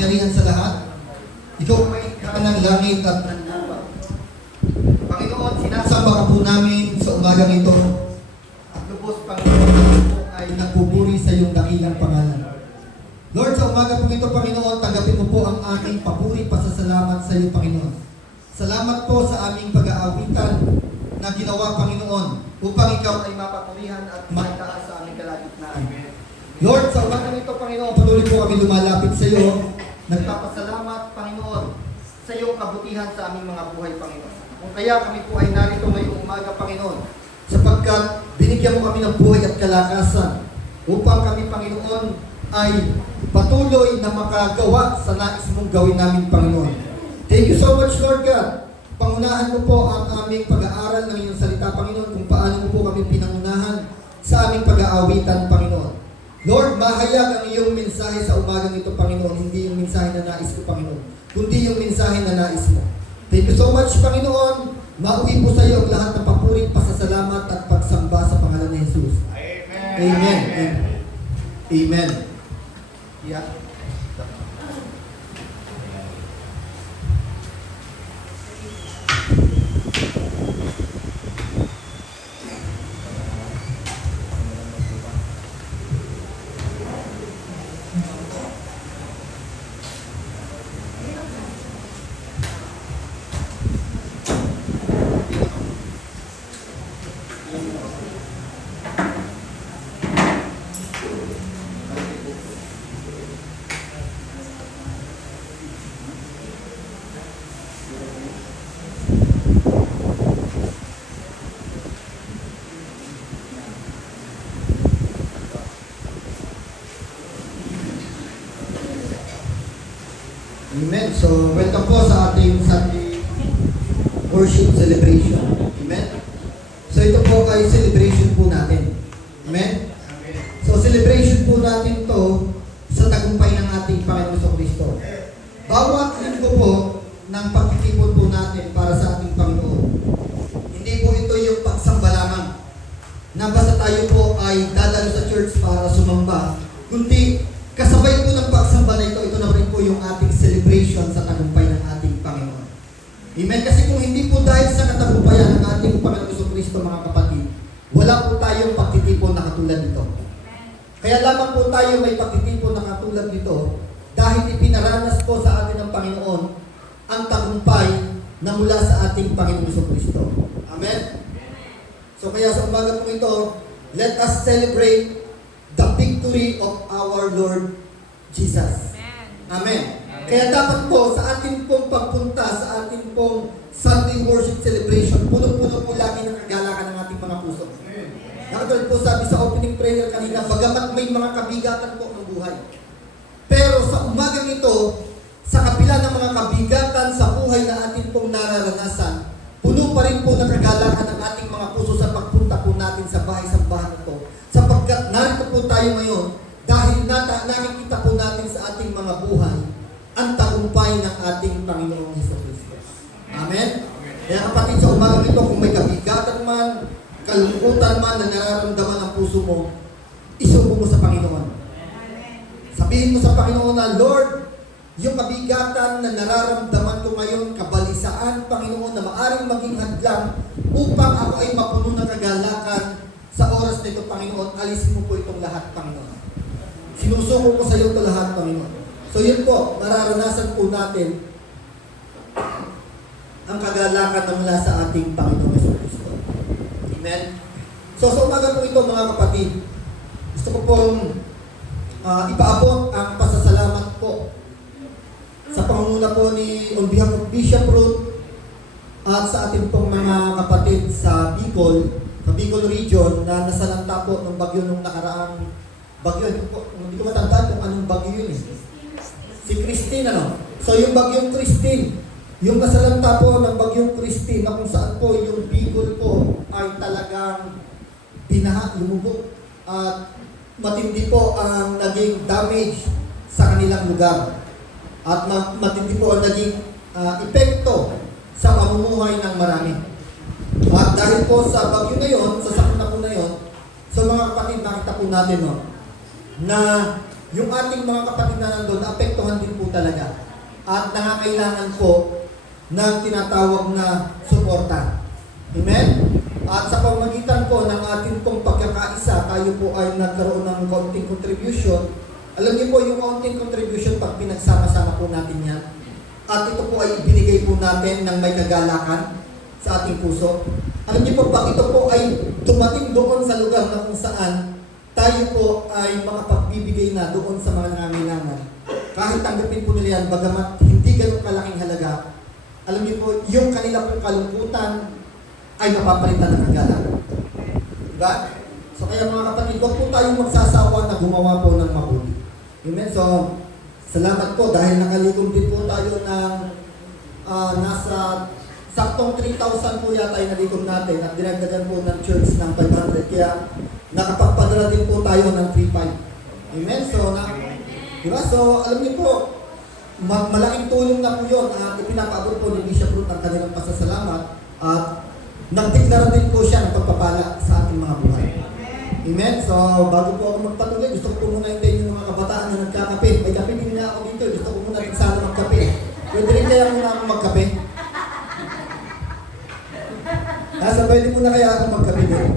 makapangyarihan sa lahat. Ikaw may ka ng langit at ng lupa. Panginoon, sinasamba ka po namin sa umagang ito. At lubos, Panginoon, ay nagpupuri sa iyong dakilang pangalan. Lord, sa umaga po ito, Panginoon, tanggapin mo po ang aking papuri pasasalamat sa iyo, Panginoon. Salamat po sa aming pag-aawitan na ginawa, Panginoon, upang ikaw ay mapapurihan at maitaas sa aming kalagitnaan. Lord, sa umaga nito, Panginoon, patuloy po kami lumalapit sa iyo. Nagpapasalamat, Panginoon, sa iyong kabutihan sa aming mga buhay, Panginoon. Kung kaya kami po ay narito ngayong umaga, Panginoon, sapagkat binigyan mo kami ng buhay at kalakasan upang kami, Panginoon, ay patuloy na makagawa sa nais mong gawin namin, Panginoon. Thank you so much, Lord God. Pangunahan mo po ang aming pag-aaral ng iyong salita, Panginoon, kung paano mo po kami pinangunahan sa aming pag-aawitan, Panginoon. Lord, mahayag ang iyong mensahe sa umagang ito, Panginoon, hindi yung mensahe na nais ko, Panginoon, kundi yung mensahe na nais mo. Thank you so much, Panginoon. Mauwi po sa iyo ang lahat ng papuri, pasasalamat at pagsamba sa pangalan ni Jesus. Amen. Amen. Amen. Amen. Yeah. Amen. So, welcome po sa ating Sunday worship celebration. Amen. So, ito po ay celebration po natin. Amen. So, celebration po natin to sa tagumpay ng ating Panginoon Kristo. Bawat linggo po ng pagtitipon po natin para sa ating Panginoon. Hindi po ito yung pagsamba lamang na basta tayo po ay dadalo sa church para sumamba, kundi kasabay po ng pagsamba na ito na rin po yung ating celebration sa tagumpay ng ating Panginoon. Amen? Kasi kung hindi po dahil sa katagumpayan ng ating Panginoon Kristo, mga kapatid, wala po tayong pagtitipon na katulad nito. Kaya lamang po tayo may pagtitipon na katulad nito dahil ipinaranas po sa atin ng Panginoon ang tagumpay na mula sa ating Panginoon Kristo. Amen? So kaya sa umaga po ito, let us celebrate the victory of our Lord Jesus. Amen. Kaya dapat po sa ating pong pagpunta, sa ating pong Sunday worship celebration, puno-puno po lagi ng kagalakan ng ating mga puso. Nakatulad po sabi sa opening prayer kanina, bagamat may mga kabigatan po ng buhay. Pero sa umagang ito, sa kapila ng mga kabigatan sa buhay na ating pong nararanasan, puno pa rin po ng kagalakan ng ating mga puso sa pagpunta po natin sa bahay-sambahan ito. Sapagkat narito po tayo ngayon dahil nakikita po natin sa ating mga buhay ang tagumpay ng ating Panginoong Jesucristo. Amen? Kaya kapatid, sa umaga ito, kung may kabigatan man, kalungkutan man na nararamdaman ang puso mo, isubo mo sa Panginoon. Sabihin mo sa Panginoon na, Lord, yung kabigatan na nararamdaman ko ngayon, kabalisaan, Panginoon, na maaring maging hadlang upang ako ay mapuno ng kagalakan sa oras na ito, Panginoon, alisin mo po itong lahat, Panginoon. Sinusuko ko sa iyo ito lahat, Panginoon. So yun po, mararanasan po natin ang kagalakan na mula sa ating Panginoon Jesucristo. Amen? So sa umaga po ito, mga kapatid, gusto ko pong ipaabot ang pasasalamat po sa pangunguna po ni on behalf of Bishop Ruth at sa ating pong mga kapatid sa Bicol region na nasalanta po ng bagyo nung nakaraang bagyo. Hindi ko matandaan kung anong bagyo yun eh. Si Christine, ano? So yung bagyong Christine, yung nasalanta po ng bagyong Christine na kung saan po yung Bicol po ay talagang binaha, lumubog at matindi po ang naging damage sa kanilang lugar. At matindi po ang naging epekto sa pamumuhay ng marami. At dahil po sa bagyo na yun, sa sakuna po na yun, so mga kapatid, nakita po natin no, na yung ating mga kapatid na nandun, naapektuhan din po talaga. At nangangailangan po ng tinatawag na suporta. Amen? At sa pamamagitan po ng ating pong pagkakaisa, tayo po ay nagkaroon ng kaunting contribution. Alam niyo po, yung kaunting contribution, pag pinagsama-sama po natin yan, at ito po ay ibinigay po natin ng may kagalakan sa ating puso. Alam niyo po, pag ito po ay dumating doon sa lugar na kung saan tayo po ay makapagbibigay na doon sa mga nangangailangan. Kahit tanggapin po nila yan, bagamat hindi ganun kalaking halaga, alam niyo po, yung kanila pong kalungkutan ay mapapalitan ng kagalakan. Diba? So kaya mga kapatid, huwag po tayong magsasawa na gumawa po ng mabuti. Amen? So, salamat po dahil nakalikom din po tayo ng nasa saktong 3,000 po yata ay nalikom natin at dinagdagan po ng church ng 500. Kaya nakapagpadala din po tayo ng 3,500. Amen? So, diba? So, alam niyo po, malaking tulong na po yun at ipinapaabot po ni Bishop Ruth ang kanilang pasasalamat at nagdeklara din po siya ng pagpapala sa ating mga buhay. Amen? So, bago po ako magpatuloy, gusto ko po muna hintayin yung mga kabataan na nagkakape. May kape din nga ako dito. Gusto ko muna rin sana magkape. Pwede rin kaya muna ako magkape? So, pwede muna kaya ako magkape din.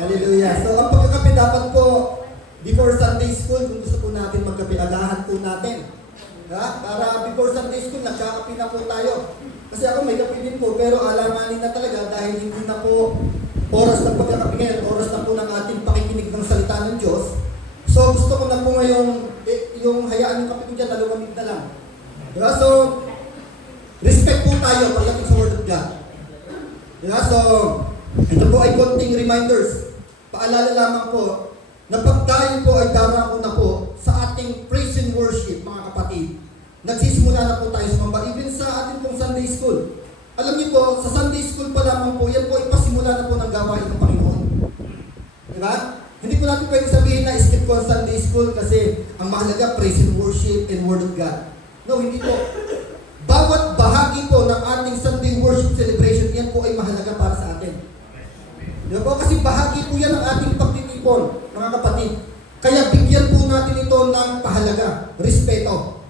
Hallelujah. So, ang pagkakape dapat po, before Sunday School, kung gusto po natin magkape, agahan po natin. Para before Sunday School, nagkakape na po tayo. Kasi ako may kape din po, pero alanganin na talaga dahil hindi na po oras ng pagkakape ngayon, oras na po ng ating pakikinig ng salita ng Diyos. So gusto ko na po ngayon, yung hayaan yung kape ko dyan, 2 minutes na lang. Diba? So, respect po tayo pagdating sa Word of God. Diba? So, ito po ay konting reminders. Paalala lamang po, na pag tayo po ay darako na po sa ating praise and worship, mga kapatid, nagsisimula na po tayo sumamba, even sa ating pong Sunday School. Alam niyo po, sa Sunday School pa lamang po, yan po ipasimula na po ng gawain ng Panginoon. Diba? Hindi po natin pwede sabihin na skip ko ang Sunday School kasi ang mahalaga, praise and worship and Word of God. No, hindi po. Bawat bahagi po ng ating Sunday worship celebration, yan po ay mahalaga para sa atin. Diba po? Kasi bahagi po yan ng ating pagtitipon, mga kapatid. Kaya bigyan po natin ito ng pahalaga, respeto.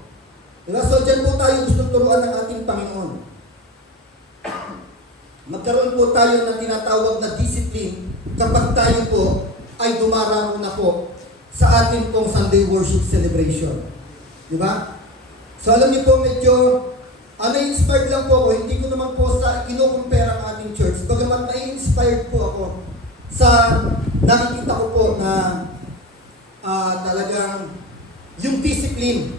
Diba? So dyan po tayo gusto turuan ng ating Panginoon. Magkaroon po tayo ng tinatawag na discipline kapag tayo po ay dumarako na po sa ating pong Sunday worship celebration. Diba? So alam niyo po medyo na-inspired lang po ako. Hindi ko naman po sa kinukumpare ang ating church. Bagamat na-inspired po ako sa nakikita ko po na talagang yung discipline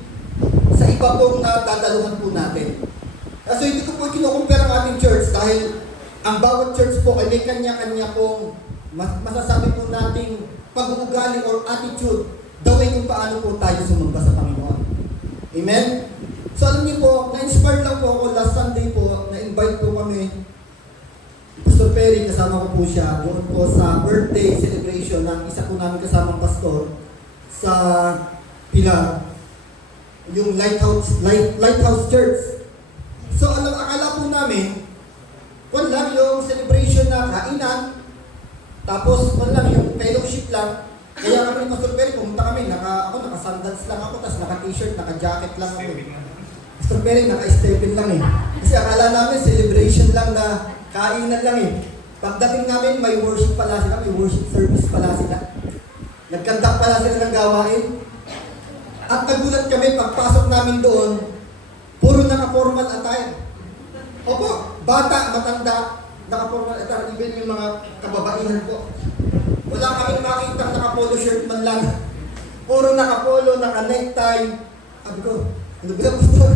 sa iba pong nadadaluhan po natin. So hindi ko po kinukumpare ang ating church dahil ang bawat church po ay may kanya-kanya pong masasabi po nating pag-uugali or attitude the way kung paano po tayo sumamba sa Panginoon. Amen? So alam niyo po, na-inspired lang po ako last Sunday po, na-invite po kami Pastor Perry, kasama ko po siya doon po sa birthday celebration ng isa po namin kasamang pastor sa Pilar, yung Lighthouse Church. So akala po namin, lang yung celebration na kainan, tapos lang yung fellowship lang. Kaya kami ni Pastor Perry, pumunta kami, naka-sandals lang ako, tapos naka-t-shirt, naka-jacket lang ako. Pastor Perry, naka-stepin lang eh. Kasi akala namin, celebration lang na kainan lang eh. Pagdating namin, may worship pala sila, may worship service pala sila. Nagkandak pala sila ng gawain. At nagulat kami, pagpasok namin doon, puro naka-formal attire. Opo, bata, matanda, naka-formal attire, even yung mga kababaihan po. Wala kami makita naka-polo shirt man lang. Puro naka-polo, naka-necktie. Sabi ko, ano ba pastor?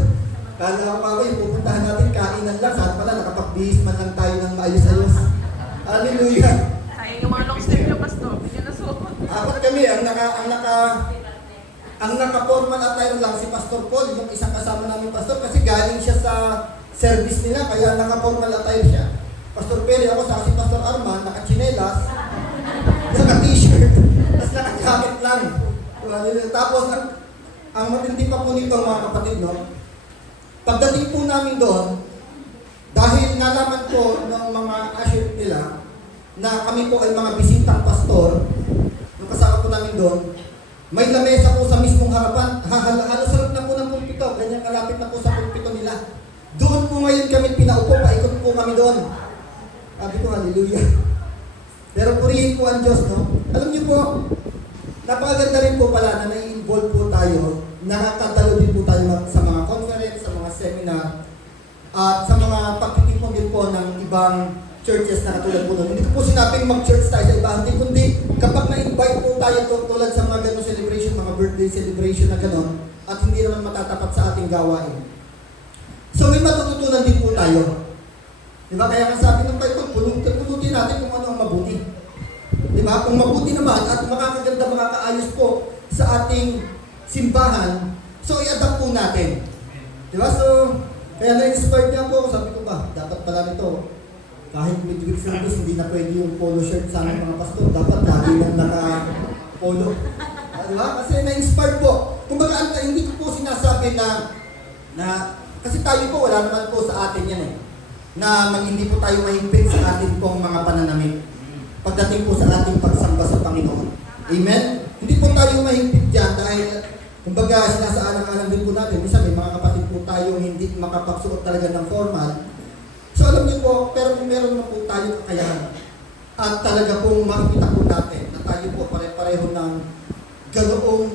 Kala ko ako yung pupuntahan natin, kainan lang. Saan pala, nakapag-bihis man lang tayo ng maayos-ayos. Hallelujah. Sayang yung mga long sleeve na pastor. Hindi na suot. Apat kami, ang naka-formal attire lang si Pastor Paul, yung isang kasama namin pastor, kasi galing siya sa service nila, kaya naka-formal attire siya. Pastor Perry, ako sa si Pastor Arman, naka-chinelas, naka-t-shirt, tapos naka-jacket lang. Tapos, ang matindi pa po nito mga kapatid, no? Pagdating po namin doon, dahil nalaman po ng mga usher nila na kami po ay mga bisitang pastor, yung kasama po namin doon, May lamesa po sa mismong harapan. Halos harap na po ng pulpito. Ganyan kalapit na po sa pulpito nila. Doon po ngayon kami pinaupo. Paikot po kami doon. Sabi ko, hallelujah. Pero purihin po ang Diyos, no? Alam niyo po, napakaganda rin po pala na nai-involve po tayo. Nakakadalo din po tayo sa mga conference, sa mga seminar, at sa mga pagtitipon din po ng ibang churches na katulad po nun. Hindi ko po sinabing mag-church tayo sa iba, hindi kundi kapag na-invite po tayo tulad sa mga ganong celebration, mga birthday celebration na ganon, at hindi naman matatapat sa ating gawain. So may matututunan din po tayo. Diba? Kaya nga sabi ng Bible, pulutin natin kung ano ang mabuti. Diba? Kung mabuti naman at makakaganda, makakaayos po sa ating simbahan, so i-adapt po natin. Diba? So, kaya na-inspired niya po ako, sabi ko ba, dapat pala nito. Kahit midweek service, hindi na pwede yung polo shirt sa aming mga pastor. Dapat lagi nang naka-polo. Diba? Kasi na-inspired po. Kumbaga, hindi ko po sinasabi na kasi tayo po, wala naman po sa atin yan na hindi po tayo mahigpit sa atin pong mga pananamit. Pagdating po sa ating pagsamba sa Panginoon. Amen? Hindi po tayo mahigpit dyan dahil, kumbaga, sinasaalang-alang din po natin. Minsan may mga kapatid po tayo hindi makapagsuot talaga ng formal. So alam niyo po, pero kung meron na po tayo kakayahan at talaga pong makikita po natin na tayo po pare-pareho ng ganoong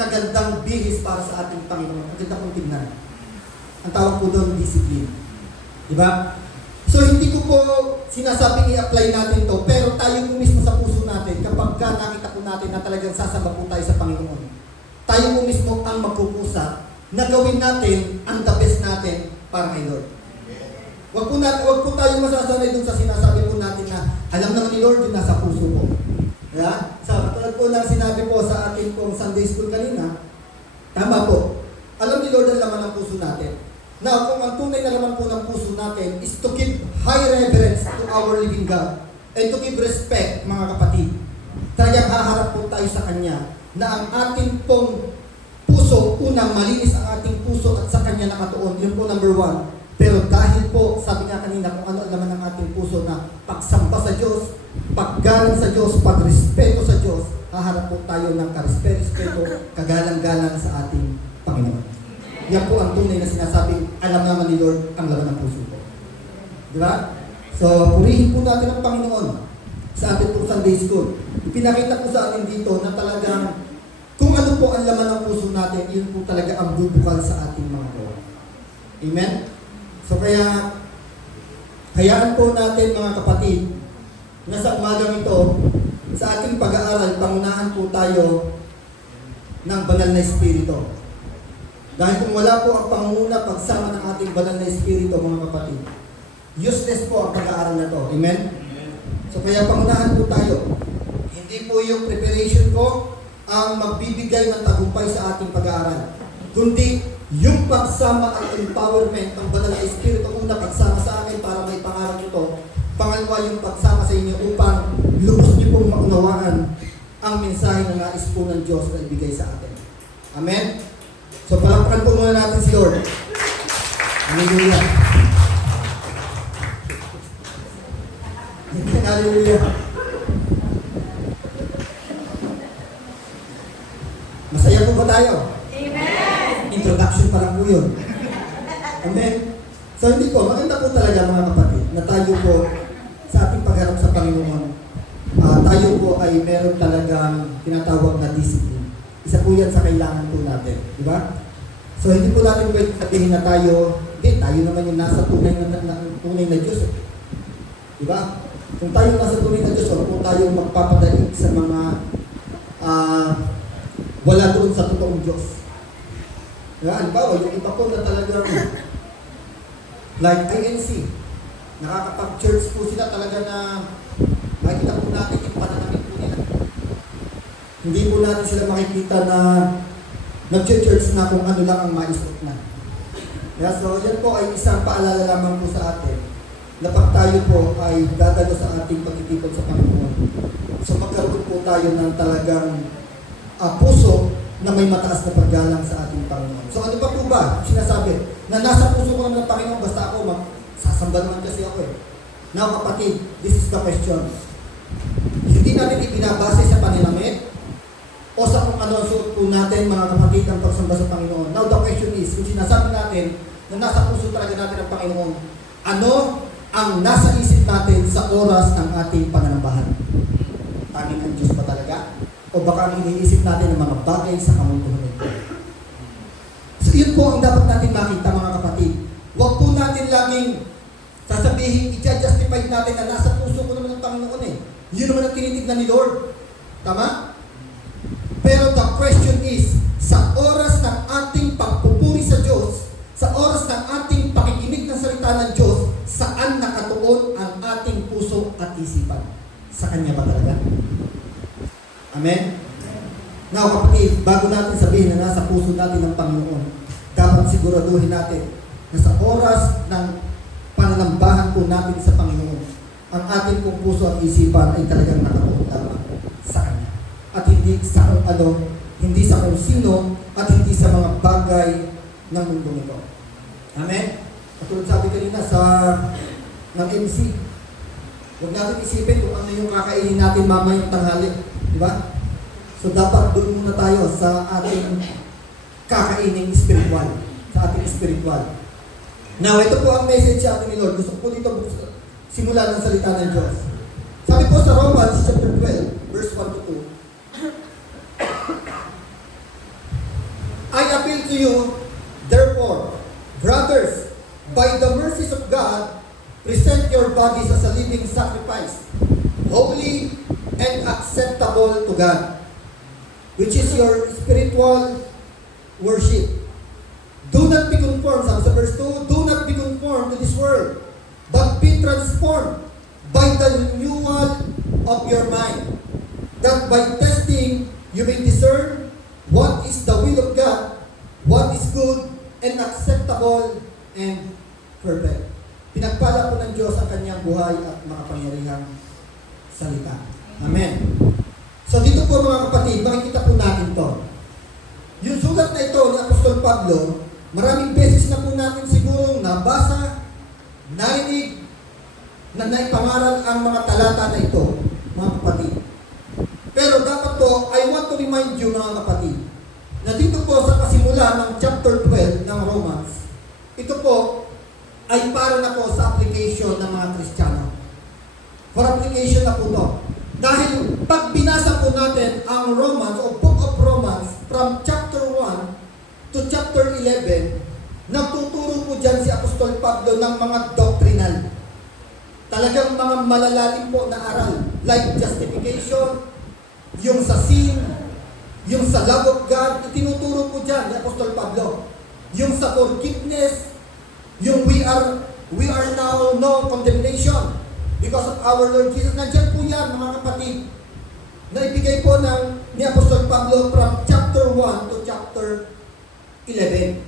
kagandang bihis para sa ating Panginoon. Ang ganda pong tignan. Ang tawag po doon, discipline. Diba? So hindi ko po sinasabing i-apply natin to, pero tayo po mismo sa puso natin, kapag nakita po natin na talagang sasamba po tayo sa Panginoon, tayo po mismo ang magpupusa na gawin natin ang the best natin para kay Lord. Wag po tayo masasanay dun sa sinasabi po natin na alam naman ni Lord yung nasa puso ko. Yeah? So, katulad po ng sinabi po sa ating pong Sunday School kanina, tama po. Alam ni Lord ang laman ng puso natin. Now, kung ang tunay na laman po ng puso natin is to give high reverence to our living God and to give respect, mga kapatid. Talagang haharap po tayo sa Kanya na ang ating pong puso, unang malinis ang ating puso at sa Kanya nakatuon. Yun po number one. Pero dahil po, sabi nga kanina, kung ano ang laman ng ating puso na pagsamba sa Diyos, paggalang sa Diyos, pagrespeto sa Diyos, haharap po tayo ng karespeto, kagalang-galang sa ating Panginoon. Yan po ang tunay na sinasabing, alam naman ni Lord ang laman ng puso ko. Di ba? So, purihin po natin ang Panginoon sa ating po Sunday School. Ipinakita po sa atin dito na talagang, kung ano po ang laman ng puso natin, yun po talaga ang bubukal sa ating mga gawa. Amen? So kaya, hayaan po natin mga kapatid, na sa umagang ito, sa ating pag-aaral, pangunahan po tayo ng banal na espiritu. Dahil kung wala po ang pangunguna pagsama ng ating banal na espiritu, mga kapatid, useless po ang pag-aaral na to. Amen? So kaya pangunahan po tayo. Hindi po yung preparation ko ang magbibigay ng tagumpay sa ating pag-aaral, kundi yung pagsama at empowerment ng banal na espiritu, una pagsama sa akin para may pangarap ito. Pangalawa, yung pagsama sa inyo upang lubos niyo pong maunawaan ang mensahe na nais po ng Diyos na ibigay sa atin. Amen? So palakpakan po muna natin si Lord. Hallelujah. Hallelujah. Masaya po ba tayo? Introduction pa lang po yun. Amen? So hindi po, maganda po talaga mga kapatid na tayo po sa ating pagharap sa Panginoon, tayo po ay meron talagang tinatawag na discipline. Isa po yan sa kailangan po natin. Di ba? So hindi po natin pwede sabihin na tayo naman yung nasa tunay na Diyos. Di ba? Kung tayo nasa tunay na Diyos, wala po tayo magpapadali sa mga wala doon sa totoong Diyos. Halimbawa, yung iba po na talagang like INC, nakakapag-church po sila talaga na makikita po natin yung pananamit po nila. Hindi po natin sila makikita na nag-church na kung ano lang ang maisot na. So, yan po ay isang paalala lamang po sa atin na pag tayo po ay dadalo sa ating pagtitipon sa Panginoon. So, magkaroon po tayo ng talagang puso na may mataas na paggalang sa ating Panginoon. So ano pa po ba sinasabi? Na nasa puso ko naman ng Panginoon, basta ako, sasamba naman kasi ako eh. Now kapatid, this is the question. Hindi natin ibinabase sa paninamit, o sa kung ano ang suot po natin, mga kapatid, ang pagsamba sa Panginoon. Now the question is, kung sinasabi natin na nasa puso talaga natin ang Panginoon, ano ang nasa isip natin sa oras ng ating pananambahan? Tanging ang Diyos ba talaga? O baka ang iniisip natin ng mga bagay sa kamunduhan nito? So yun po ang dapat natin makita, mga kapatid. Huwag po natin laging sasabihin, i-justify natin na nasa puso ko naman ng Panginoon eh. Yun naman ang tinitignan ni Lord. Tama? Pero the question is, sa oras ng ating pagpupuri sa Diyos, sa oras ng ating pakikinig ng salita ng Diyos, saan nakatuon ang ating puso at isipan? Sa Kanya ba talaga? Amen? Now kapatid, bago natin sabihin na nasa puso natin ng Panginoon, dapat siguraduhin natin na sa oras ng pananambahan po natin sa Panginoon, ang ating pong puso at isipan ay talagang nakatuon lamang sa Kanya. At hindi sa kung ano, hindi sa kung sino, at hindi sa mga bagay ng mundo nito. Amen? Katulad sabi kanina ng MC, huwag natin isipin kung ano yung kakainin natin mamayang tanghali. Di ba? So dapat doon muna tayo sa ating kakaining spiritual. Sa ating spiritual. Now, ito po ang message sa atin ni Lord. Gusto ko po dito simulan ng salita ng Diyos. Sabi po sa Romans chapter 12, verse 1 to 2, I appeal to you, therefore, brothers, by the mercies of God, present your bodies as a living sacrifice, holy and acceptable to God, which is your spiritual worship. Do not be conformed, sabi sa verse 2, do not be conformed to this world, but be transformed by the renewal of your mind, that by testing you may discern what is the will of God, what is good and acceptable and perfect. Pinagpala po ng Diyos ang kanyang buhay at makapangyarihang salita. Amen. So dito po mga kapatid, makikita po natin to. Yung sulat na ito ni Apostol Pablo, maraming beses na po natin siguro nabasa, narinig, na naipangaral ang mga talata na ito, mga kapatid. Pero dapat po, I want to remind you mga kapatid, na dito po sa kasimula ng chapter 12 ng Romans, ito po ay para na po sa application ng mga Kristiyano. For application na po to. Dahil pag binasa po natin ang Romans o Book of Romans from chapter 1 to chapter 11, nagtuturo po dyan si Apostol Pablo ng mga doctrinal. Talagang mga malalalim po na aral. Like justification, yung sa sin, yung sa love of God, itinuturo po dyan ni Apostol Pablo. Yung sa forgiveness, yung we are now no condemnation because of our Lord Jesus. Nandiyan po yan mga kapatid, na ibigay po ni Apostol Pablo from chapter 1 to chapter 11.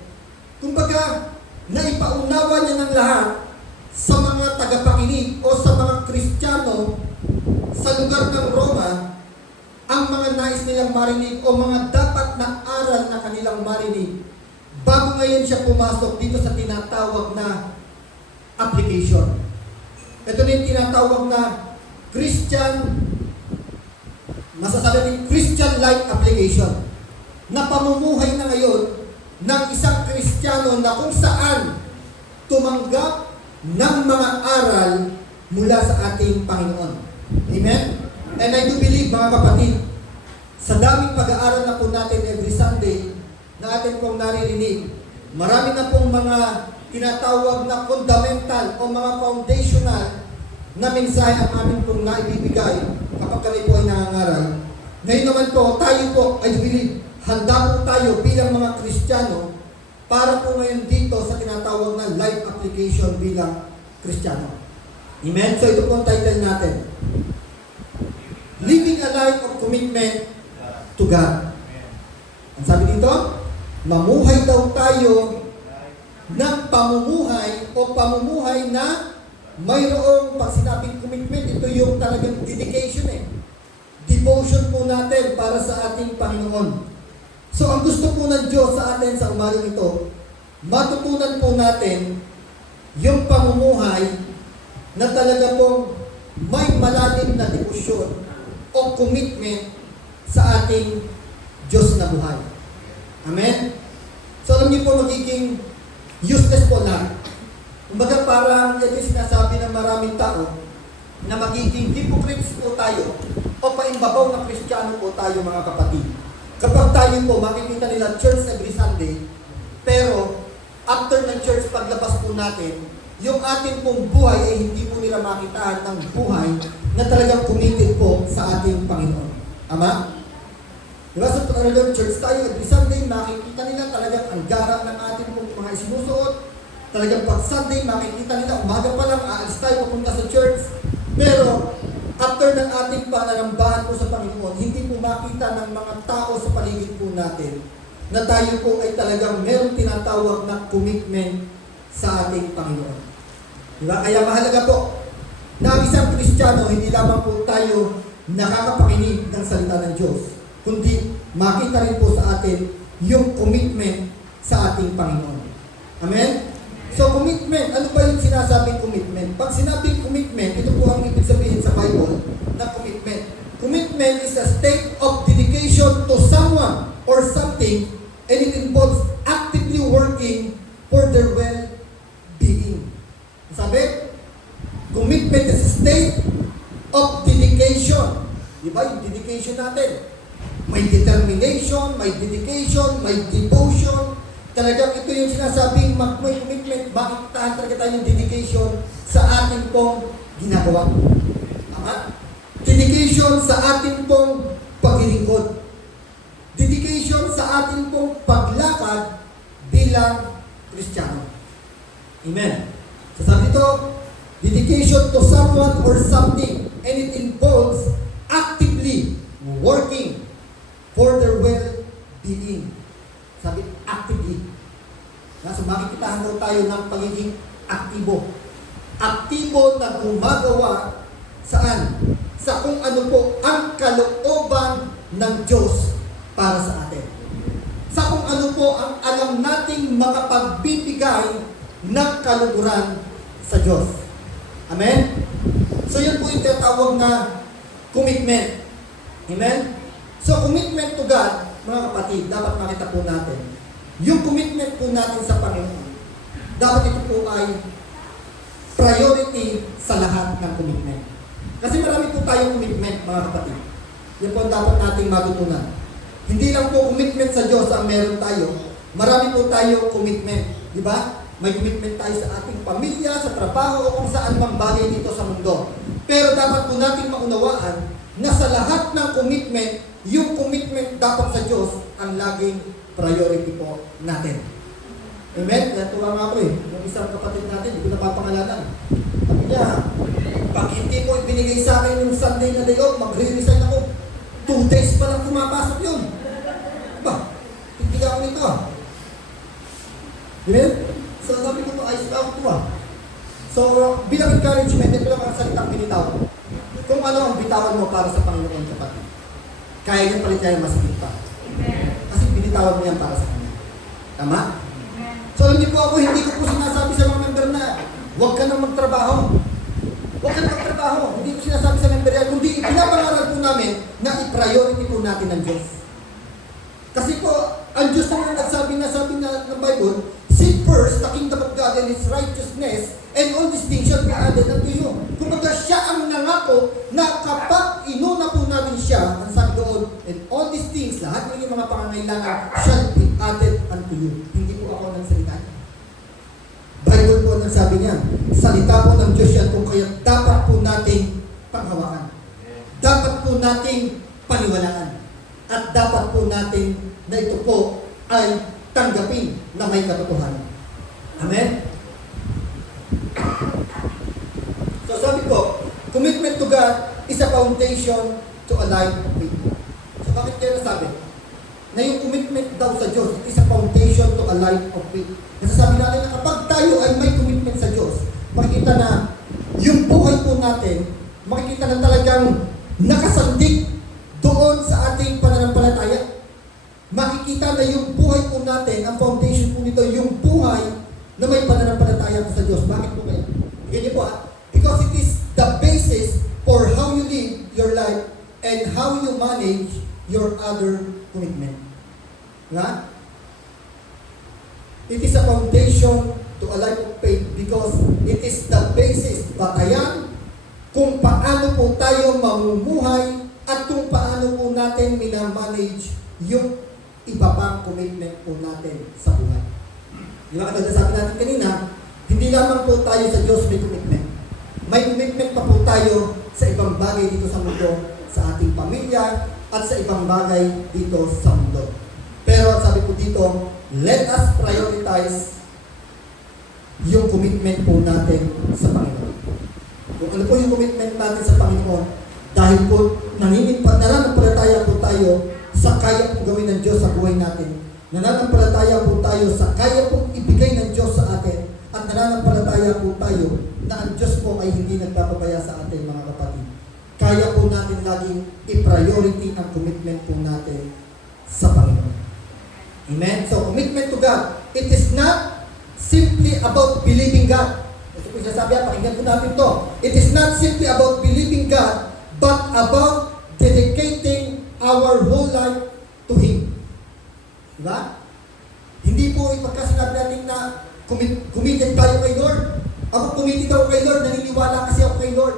Kumbaga, naipaunawa niya ng lahat sa mga tagapakinig o sa mga Kristiyano sa lugar ng Roma ang mga nais nilang marinig o mga dapat na aral na kanilang marinig bago ngayon siya pumasok dito sa tinatawag na application. Ito na yung tinatawag na Christian, masasabi Christian-like application, na pamumuhay na ngayon ng isang Kristiyano na kung saan tumanggap ng mga aral mula sa ating Panginoon. Amen? And I do believe mga kapatid, sa daming pag-aaral na po natin every Sunday na atin pong naririnig, marami na pong mga tinatawag na fundamental o mga foundational na mensahe ang amin pong naibibigay kapag kami po ay nangangaral. Ngayon naman po, tayo po, I do believe, handa po tayo bilang mga Kristiyano para po ngayon dito sa tinatawag na life application bilang Kristiyano. Amen? So ito po ang title natin. Living a life of commitment to God. Ang sabi dito, mamuhay daw tayo ng pamumuhay o pamumuhay na mayroong, pag sinabing commitment, ito yung talagang dedication devotion po natin para sa ating Panginoon. So ang gusto po ng Diyos sa atin sa umagang ito, matutunan po natin yung pamumuhay na talaga pong may malalim na debosyon o commitment sa ating Diyos na buhay. Amen? So alam niyo po, magiging useless po lahat. Kumbaga parang ito yung sinasabi ng maraming tao na magiging hypocrites po tayo o paimbabaw na Kristiyano po tayo mga kapatid. Kapag tayo po makikita nila church every Sunday, pero after ng church paglabas po natin, yung ating pong buhay ay hindi po nila makitaan ng buhay na talagang committed po sa ating Panginoon. Tama? Diba? So talagang church tayo every Sunday, makikita nila talagang ang garang ng ating pong mga isinusuot. Talagang pag Sunday, makikita nila, umaga pa lang, aalis tayo papunta sa church. Pero, after ng ating pananambahan po sa Panginoon, hindi po makita ng mga tao sa paligid po natin na tayo po ay talagang merong tinatawag na commitment sa ating Panginoon. Diba? Kaya mahalaga po na ang isang Kristiyano, hindi lamang po tayo nakakapakinig ng salita ng Diyos, kundi makita rin po sa atin yung commitment sa ating Panginoon. Amen? So commitment, ano ba yung sinasabing commitment? Pag sinabing commitment, ito po ang ibig sabihin sa Bible na commitment. Commitment is a state of dedication to someone or something, and it involves actively working for their well-being. Sabi? Commitment is a state of dedication. Diba yung dedication natin? May determination, may dedication, may devotion. Talagang ito yung sinasabing may commitment, makikitahan talaga tayo yung dedication sa ating pong ginagawa. Tama? Dedication sa ating pong paglilingkod. Dedication sa ating pong paglakad bilang Kristiyano. Amen. So sabi ito, dedication to someone or something, and it involves actively working for their well-being. Sabi, actively. So makikitahan daw tayo ng pagiging aktibo. Aktibo na gumagawa saan? Sa kung ano po ang kalooban ng Diyos para sa atin. Sa kung ano po ang alam nating makapagbibigay ng kaluguran sa Diyos. Amen? So yun po yung tinatawag na commitment. Amen? So commitment to God, mga kapatid, dapat makita po natin. Yung commitment po natin sa Panginoon, dapat ito po ay priority sa lahat ng commitment. Kasi marami po tayong commitment, mga kapatid. Yan po ang dapat nating matutunan. Hindi lang po commitment sa Diyos ang meron tayo. Marami po tayong commitment. Di ba? May commitment tayo sa ating pamilya, sa trabaho, o kung saan mang bagay dito sa mundo. Pero dapat po nating maunawaan na sa lahat ng commitment, yung commitment dapat sa Diyos ang laging priority po natin. Amen? Yan tuwa nga ako yung isang kapatid natin, hindi ko napapangalanan. Sabi niya, pag hindi mo ibinigay sa akin yung Sunday na day off, magre-resign ako. 2 days pa lang pumapasok yun. Diba? Hindi ako nito Amen? So sabi ko to, ayos ka ako to So bilang encouragement, ito lang ang salitang binitawan. Kung ano ang bitawan mo para sa Panginoon, kapatid. Kaya niya palit niya yung masigit pa. Kasi binitawan mo yan para sa Kanya. Tama? So alam niyo po ako, hindi ko po sinasabi sa mga member na huwag ka nang magtrabaho. Huwag ka nang magtrabaho. Hindi ko sinasabi sa member yan. Kundi pinapangaral po namin na i-priority po natin ng Diyos. Kasi po, ang Diyos naman nagsabi na ng Bible, seek first the kingdom of God and His righteousness, and all these things shall be added unto you. Kumbaga siya ang nangako na kapag inuna po natin siya, ang sabi doon, and all these things, lahat ng mga pangangailangan shall be added unto you. Hindi po ako nagsalita. Bible po ang sabi niya, salita po ng Diyos yan, kung kaya dapat po nating panghawakan. Dapat po nating paniwalaan. At dapat po natin na ito po ay tanggapin na may katotohanan. Amen? So sabi ko, commitment to God is a foundation to a life of faith. So bakit kaya nasabi? Na yung commitment daw sa Diyos, it is a foundation to a life of faith. Nasasabi natin na kapag tayo ay may commitment sa Diyos, makikita na yung buhay po natin, makikita na talagang nakasandik doon sa ating pananampalataya. Makikita na yung buhay po natin, ang foundation po nito, yung buhay na may pananampalataya po sa Diyos. Bakit po kaya? Ganyan po because it is the basis for how you live your life and how you manage your other commitment. Diba? It is a foundation to a life of faith because it is the basis, batayan, kung paano po tayo mamumuhay at kung paano po natin minamanage yung iba pang commitment po natin sa buhay. Di ba katulad sabi natin kanina, hindi lamang po tayo sa Diyos may commitment. May commitment pa po tayo sa ibang bagay dito sa mundo, sa ating pamilya, at sa ibang bagay dito sa mundo. Pero sabi po dito, let us prioritize yung commitment po natin sa Panginoon. Kung ano po yung commitment natin sa Panginoon, dahil po nananampalataya po tayo sa kaya pong gawin ng Diyos sa buhay natin, nananampalataya po tayo sa kaya pong ibigay ng Diyos sa atin, at nananampalataya po tayo na ang Diyos po ay hindi nagpapabaya sa atin, mga kapatid. Kaya po natin laging i-priority ang commitment po natin sa Panginoon. Amen? So, commitment to God. It is not simply about believing God. Ito po yung sasabi, pakinggan po natin to. It is not simply about believing God, but about dedicating our whole life to Him. Diba? Hindi po ipagkasinabi natin na committed tayo kay Lord. Ako committed ako kay Lord, naniniwala kasi ako kay Lord.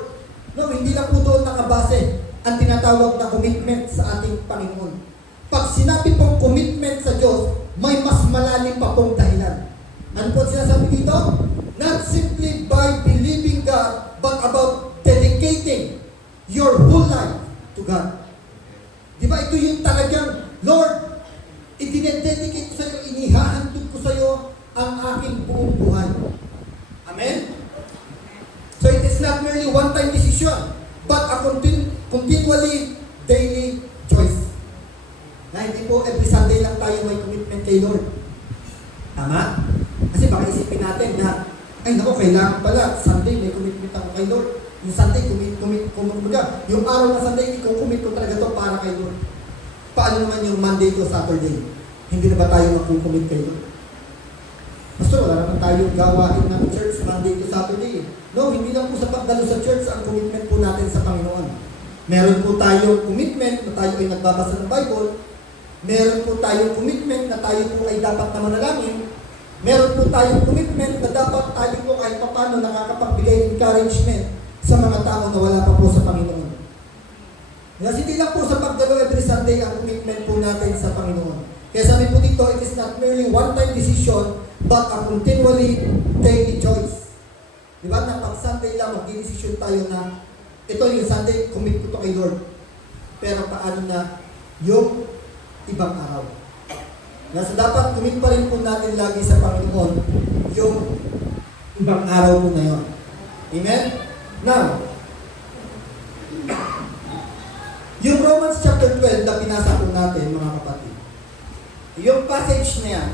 No, hindi lang po doon nakabase ang tinatawag na commitment sa ating Panginoon. Pag sinabi pong commitment sa Diyos, may mas malalim pa pong dahilan. Ano po sinasabi dito? Not simply by believing God, but about dedicating your whole life to God. Di ba ito yung talagang, Lord, idinededicate ko sa iyo, inihahandog ko sa iyo ang aking buong buhay. Amen? So it is not merely one-time decision, but a continually daily choice. Na hindi po every Sunday lang tayo may commitment kay Lord. Tama? Kasi baka isipin natin na, ay naku, kailangan pala, Sunday may commitment ako kay Lord. Yung Sunday, yung araw na Sunday, i-commit ko talaga to para kay Lord. Paano naman yung Monday to Saturday? Hindi na ba tayo mag-commit kay Lord? Pastor, wala naman tayong gawain ng church Monday to Saturday. No, hindi lang po sa pagdalo sa church ang commitment po natin sa Panginoon. Meron po tayong commitment na tayo ay nagbabasa ng Bible. Meron po tayong commitment na tayo po ay dapat na manalangin. Meron po tayong commitment na dapat tayo po kahit paano nakakapagbigay encouragement sa mga tao na wala pa po sa Panginoon. Kasi hindi lang po sa pagdalo every Sunday ang commitment po natin sa Panginoon. Kaya sabi po dito, it is not merely one-time decision, but a continually daily choice. Di ba? Na pag Sunday lang, mag-decision tayo na ito yung Sunday, commit ko to kay Lord. Pero paano na yung ibang araw? So dapat commit pa rin po natin lagi sa Panginoon yung ibang araw po na yun. Amen? Now, yung Romans chapter 12 na pinasa po natin, mga kapatid, yung passage na yan,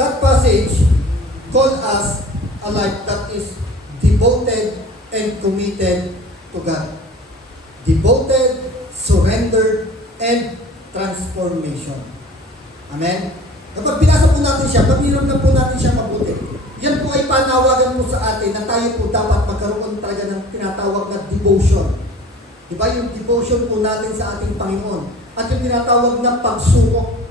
that passage called us a life that is devoted and committed to God. Devoted, surrendered, and transformation. Amen? Kapag binasa po natin siya, pag niramdam po natin siya mabuti, yan po ay panawagan po sa atin na tayo po dapat magkaroon talaga ng tinatawag na devotion. Diba yung devotion po natin sa ating Panginoon? At yung tinatawag na pagsuko.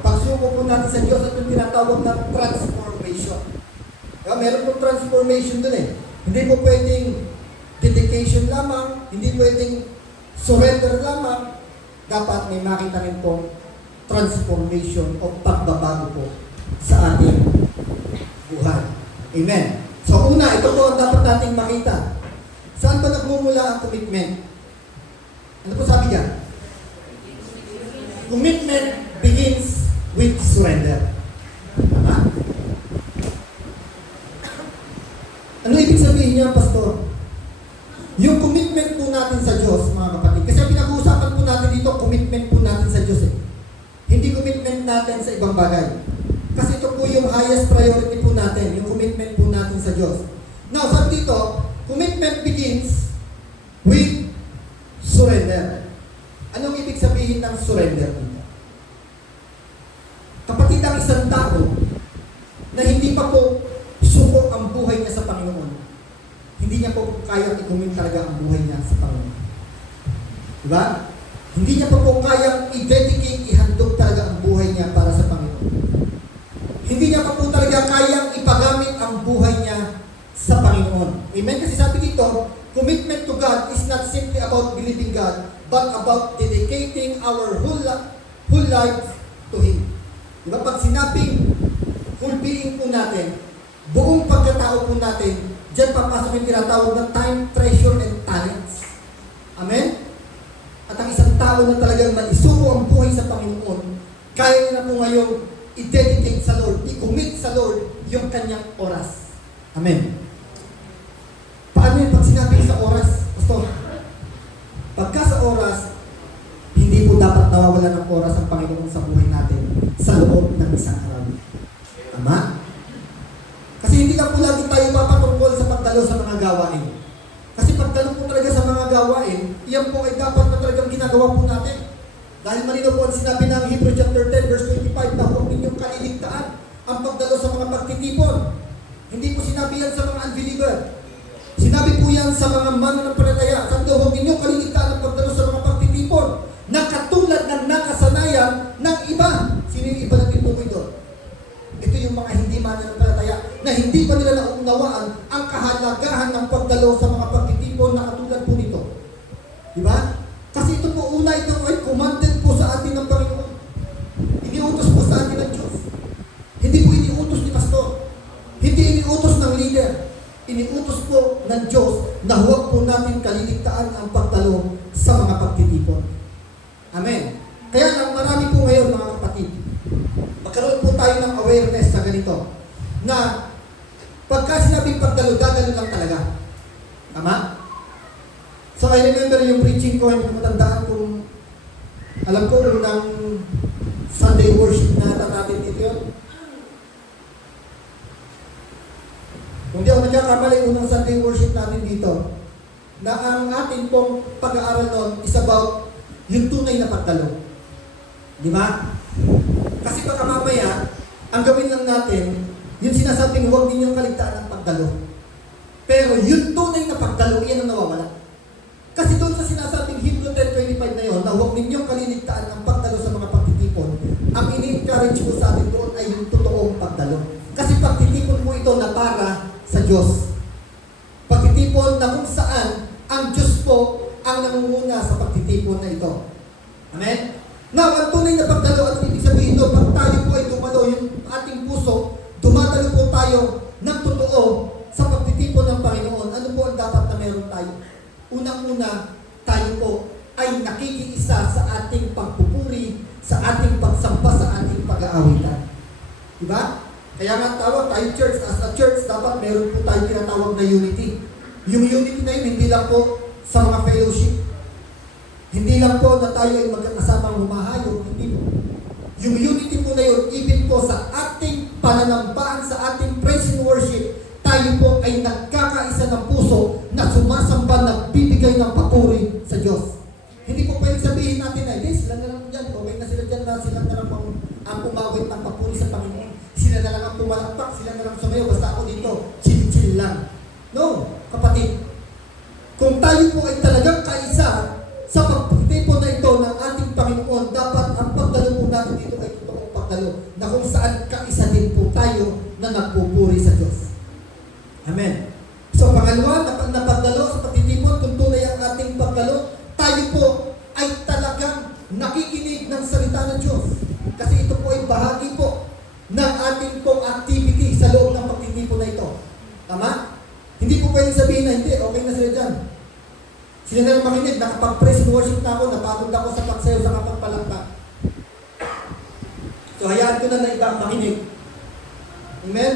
Pagsuko po natin sa Diyos at yung tinatawag na transformation. Diba? Meron po transformation dun eh. Hindi po pwedeng dedication lamang, hindi pwedeng surrender lamang. Dapat may makita rin po transformation o pagbabago po sa ating buhay. Amen. So una, ito po ang dapat nating makita. Saan ba nagmumula ang commitment? Ano po sabi niya? Commitment begins with surrender. Tama? Ano ibig sabihin niya, Pastor? Yung commitment po natin sa Diyos, mga kapatid. Kasi pinag-uusapan po natin dito, commitment po natin sa Diyos eh. Hindi commitment natin sa ibang bagay. Kasi ito po yung highest priority po natin, yung commitment po natin sa Diyos. Now, sabi dito, commitment begins with surrender. Anong ibig sabihin ng surrender dito? Kapatid, ang isang tao na hindi pa po suko ang buhay niya sa Panginoon, hindi niya po kayang i-commit talaga ang buhay niya sa Panginoon. Diba? Hindi niya pa po kayang i-dedicate, hindi niya pa po talaga kayang ipagamit ang buhay niya sa Panginoon. Amen? Kasi sabi dito, commitment to God is not simply about believing God, but about dedicating our whole life to Him. Diba? Pag sinabing full being po natin, buong pagkatao po natin, diyan papasok yung tinatawag na time, treasure, and talents. Amen? At ang isang tao na talagang maisuko ang buhay sa Panginoon, kaya na po ngayong i-dedicate sa Lord, i-commit sa Lord yung kanyang oras. Amen. Paano yun pag sinabi sa oras? Pastor, pagka sa oras, hindi po dapat nawawala ng oras ang Panginoon sa buhay natin sa loob ng isang araw. Tama? Kasi hindi lang po lagi tayo papatungkol sa pagdalo sa mga gawain. Kasi pagdalo po talaga sa mga gawain, iyan po ay dapat na talagang ginagawa po natin. Dahil malinaw po ang sinabi ng Hebrew chapter 10 verse 25 na huwag ninyong kaliligtaan ang pagdalo sa mga pagtitipon. Hindi po sinabi yan sa mga unbeliever. Sinabi po yan sa mga mananampalataya. Sabi huwag ninyong kaliligtaan ang pagdalo sa mga pagtitipon na katulad ng nakasanayan ng iba. Sino yung iba na tinukoy doon? Ito yung mga hindi mananampalataya na hindi pa nila naunawaan ang kahalagahan ng pagdalo sa mga pagtitipon na katulad po nito. Diba? Kasi ito po una, ito ay commanded po sa atin ng Panginoon. Iniutos po sa atin ng Diyos. Hindi po iniutos ni pastor. Hindi iniutos ng leader. Iniutos po ng Diyos na huwag po natin kaliligtaan ang pagdalo sa mga pagtitipon. Amen. Kaya lang marami po ngayon mga kapatid, magkaroon po tayo ng awareness sa ganito, na pagka sinabing pagdalo, gagano lang talaga. Tama? So I remember yung preaching ko, hindi ko matandaan kung, alam ko kung ng Sunday worship na natin dito yun. Kung di ako nagkakamali, unang Sunday worship natin dito, na ang atin pong pag-aaral nun is about yung tunay na pagdalo. Di ba? Kasi baka mamaya, ang gawin lang natin, yung sinasabing huwag ninyong kaligtaan ang pagdalo. Pero yung tunay na pagdalo, yan ang nawawala. Kasi doon sa sinasabing Hebrew 10:25 na yun, na huwag ninyong kaliligtaan ang pagdalo sa mga pagtitipon, ang ini-encourage ko sa atin doon ay yung totoong pagdalo. Kasi pagtitipon mo ito na para sa Diyos. Pagtitipon na kung saan ang Diyos po ang nangunguna sa pagtitipon na ito. Amen? Now, ang tunay na pagdalo at ibig sabihin ito, pag tayo po ay dumalo, yung ating puso, dumadalo po tayo ng totoo sa pagtitipon ng Panginoon. Ano po ang dapat na meron tayo? Unang-una, tayo po ay nakikiisa sa ating pagpupuri, sa ating pagsamba, sa ating pag-aawitan. Diba? Kaya nga tawag tayo church. As a church, dapat meron po tayo tinatawag na unity. Yung unity na yun, hindi lang po sa mga fellowship. Hindi lang po na tayo ay magkakasamang humahayo. Hindi po. Yung unity po na yun, even po sa ating pananambahan, sa ating praise and worship, tayo po ay nagkakaisa ng puso na sumasamba, nagbibigay ng papuri sa Diyos. Hindi po pwede sabihin natin na, sila na lang dyan, okay na sila dyan na sila na lang ang pumawit ng papuri sa Panginoon. Sila na lang ang pumalakpak, sila na lang sumayo, basta ako dito, chill-chill lang. No, kapatid. Kung tayo po ay talagang kaisa sa pagtitipon na ito ng ating Panginoon, dapat ang pagdalo po natin dito ay totoong pagdalo na kung saan kaisa din po tayo na nagpupuri sa Diyos. Amen. So pangalawa, na pagdalo sa pagtitipon, kung tunay ang ating pagdalo, tayo po ay talagang nakikinig ng salita ng Diyos. Kasi ito po ay bahagi po ng ating pong activity sa loob ng pagtitipon na ito. Tama? Hindi po pwedeng sabihin na hindi, okay na sila dyan. Sila na lang makinig, nakapag-praise and worship na ako, napagod ako sa pagsayo sa kapagpalakpak. So hayaan ko na iba makinig. Amen?